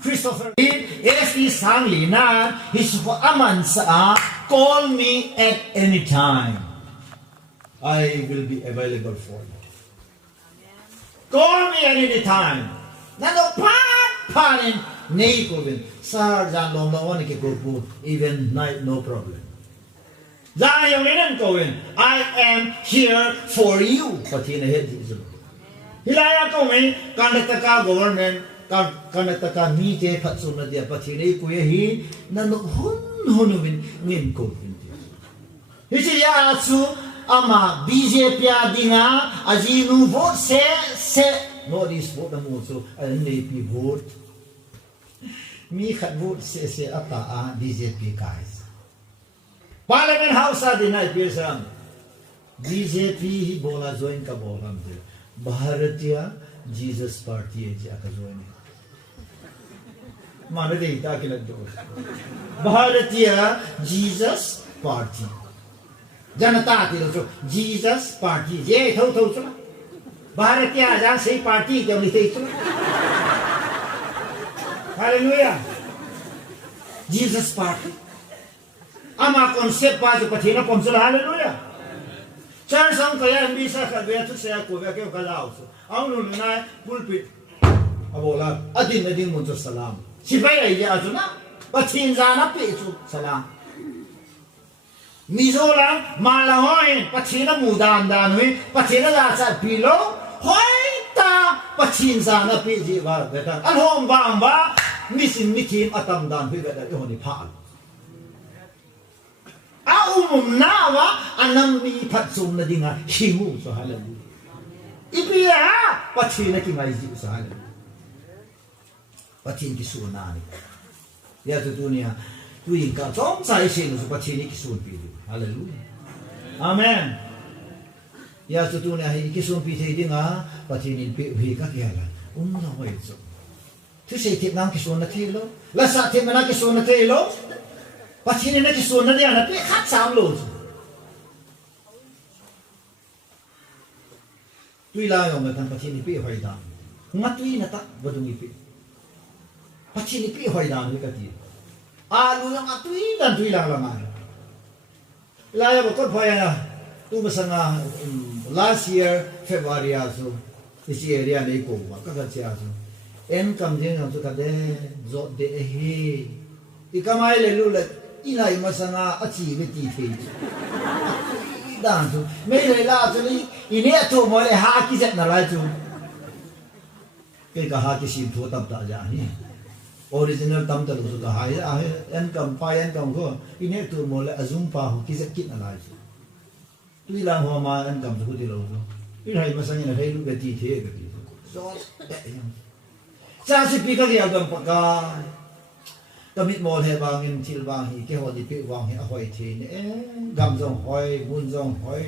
Christopher Esti sang lina his for amansa call me at any time I will be available for you call me at any time nano panin nei ko bin sar jan long long ke ko even night no problem Zion in going I am here for you patin he hilaya ko me Karnataka government Karnataka mi te phatsun na dia pathine ku ye hi nanu hun win ngin ko hi chi ya chu ama BJP dinga ajinu vote se no this vote mu chu aneipi vote mi khat vote se ata a BJP guys Parliament House dinai pesam BJP hi bola join ka bolam de Bharatiya Jesus Party je aka join Mana de ita ke lag do Bharatiya Jesus Party Janata ti lo Jesus Party je thau chu Bharatiya ja sei party ke ni sei chu Hallelujah Jesus Party ama concept pa ju pathina pomsul hallelujah chan sang kaya mbisa ka be thu se ko be ke ka lao chu ang lu na pulpit abola adin na din mun salam Sipai ai dia azuna pathin jana pe chu salam Mizoram malahoi pathina mudan dan hui pathina la cha pilo hoi ta pathin jana pe ji ba beta alhom bang ba misin mitim atam dan hui beta honi pha Aumum nawa anam mi phatsum na dinga himu so hallelujah Ipia pathina ki mai ji so hallelujah Pathin ki su na ni ya tu dunia tu in ka chom sai se no pathin ki su pi hallelujah amen ya tu dunia hi ki su pi thei dinga pathin in pi hi ka ya la na hoi so tu se ti nang ki su na thei lo la sa ti na ki su na thei lo pathin na ki su na dia na pi khat sam lo tu la yo ma tan pathin pi hoi da ngatui na ta badung ipi pathin ipi hoidan ni kati alu yang ngatui dan tui lang lang laya bakot phaya tu masanga last year February aso isi area nei ko ba ka cha aso en kam jeng aso ka de zo de he ikamai le lu le inai masanga achi be ti the dan tu me le la tu ni ine to mo le ha ki set na la tu ke ka ha ki sim thu tam ta ja ni original tam ta lu ka ha ya en kam pa en kam ko ine to mo le azum pa ho ki set kit na la tu tuy lang ho ma en kam tu ti lo inai masanga na he lu be ti the ke ti so cha si pi ka ya dam pa ka Kamit mol he bangin til bang hi ke hodi pi wang hi a hoi thi ne gam jong hoi bun jong hoi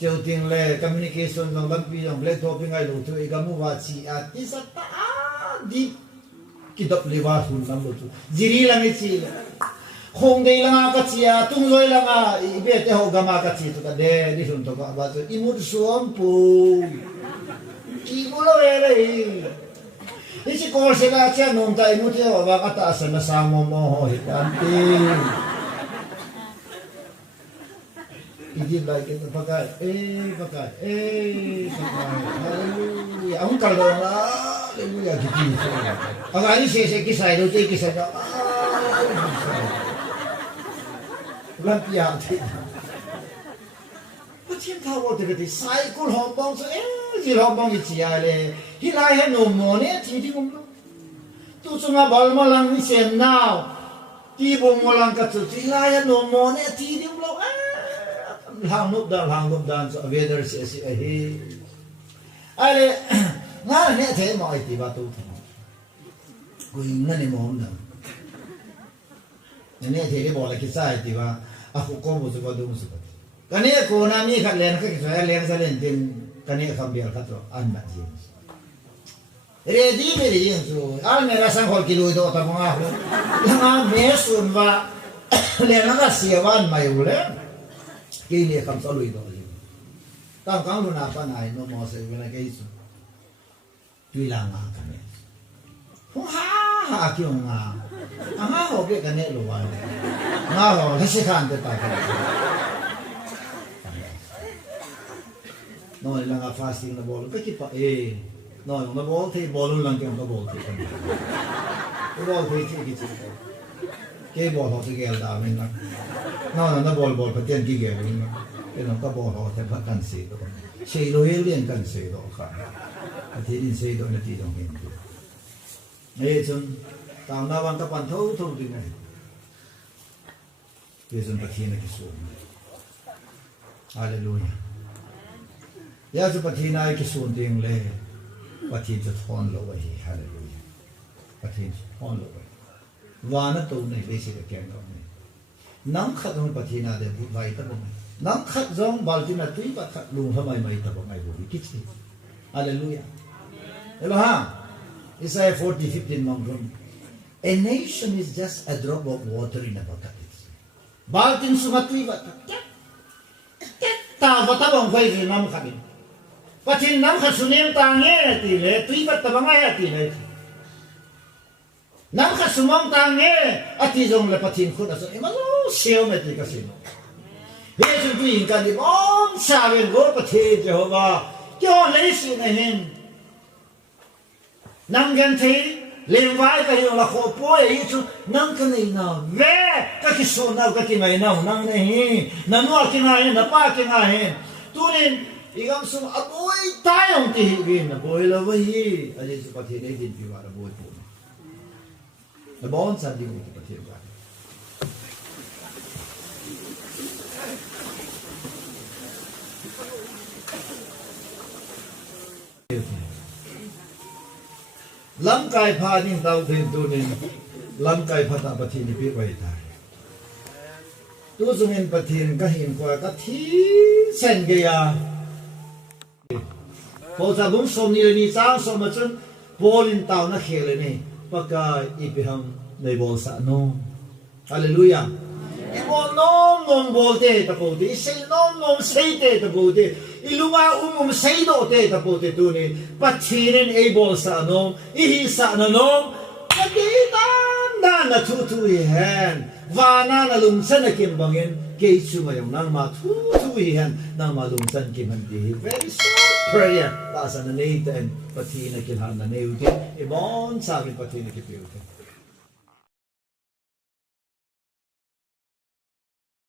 cheu ting le communication jong lam pi jong black top ngai lu tu ga mu wa chi a ti sa ta di ki dop le wa hun nam lu tu jiri lang chi khong dei lang ka chi a tung loi lang a i be te ho ga ma ka chi tu ka de di hun to ka ba tu i mu suam pu ki mu lo le Isi ko sila siya nung tayo mo siya baka taas na samo mo hitanti. Hindi like it pagka hallelujah. Ang kalong hallelujah gitu. Ang ani siya kisay do tay kisay do. Lampiak. Pathen thua de de cycle Houbung so ji Houbung ji ya le hi lai he no mo ne ti ti ngom tu chunga bal ma lang ni sen now ti bong mo lang ka chu ti lai he no mo ne ti ti lo lang nup dan so weather se si hi ale nga ne the mo ai ti ba tu ku nga ne mo na ne the le bo la ki sai ti ba a ko ko bo so ba do so kan ni ko na mi khat len ka ki sa len sa len tin kan ni kham bial khat ro an ma ji ready me ri so al me ra sang hol ki lu do ta ma ho la me sun va le na ka sia wan mai u le ki ni kham so lu do ji ta kang lu na pa nai no mo se na ke su tui la nga ka ne ho ha ki nga nga ho ke ka ne lu wa nga ho la si khan de ta ka Noi lang fasting na bol. Kaki pa noi na bol the bolun lang kang bol the. Bol the ki ki. Ke bol ho se gel da min na. Na bol pathen ki gel min na. Ke no ka bol ho the phat kan se do. Se lo he lien kan se do kha. Athi din se do na ti dong hin. Chun taw na wang ka pan tho ti nai. Ke chun pathen ki so. Hallelujah. Ya su pathen ai ki sun ding le pathenจะทอนlo wa hi hallelujah pathen thon lo wa wa na to nei be se ka ken do nei nang khat on pathen a de bu vai ta bo nang khat jong baltin a tui pa khat lu hamai mai ta bo ngai bo ki chi hallelujah hello ha Isaiah 40:15 mong ron a nation is just a drop of water in a bucket baltin sumatui ba ta ba ta bong vai ri nam khat Pathen nam khat sunem ta nge ti le tui bat ta bangai ti le nam khat sumong ta nge ati jong le pathen khut aso emalo seo me ti ka sin he ju tu in ka di bom sa ven go pathen Jehovah kyo le su ne hin nam gan the le vai ka yo la kho po e chu nam ka nei na ve ka ki so na ka ki mai na nang ne hi na no ki na hi na pa ki na hi tu nin igam sum aboy tayong ti hin na boy la wa hi ali su pathen ei din pi wa la boy pu na bon sa di ti pathen wa lamkai pha ning dau din tu nin lamkai pha ta pathen ni pi wai ta tu zungin pathen ka hin kwa ka thi sen ge ya Phổ sa bung som ni ni chang som ma chun bolin taw na khele ni paka ipiham nei bol sa no hallelujah i bol nom bolte tapote sei nom sei te tapote ilunga sei do te tapote tu ni patinen able sa nom ihi sa na nom nakita na tu hen vana na lumsan kim bangin ke chungayong nang ma tu hen nang ma lumsan kim hanti very short prayer ta sa na nei ten patina kin han na nei uke ibon sa kin patina ki piute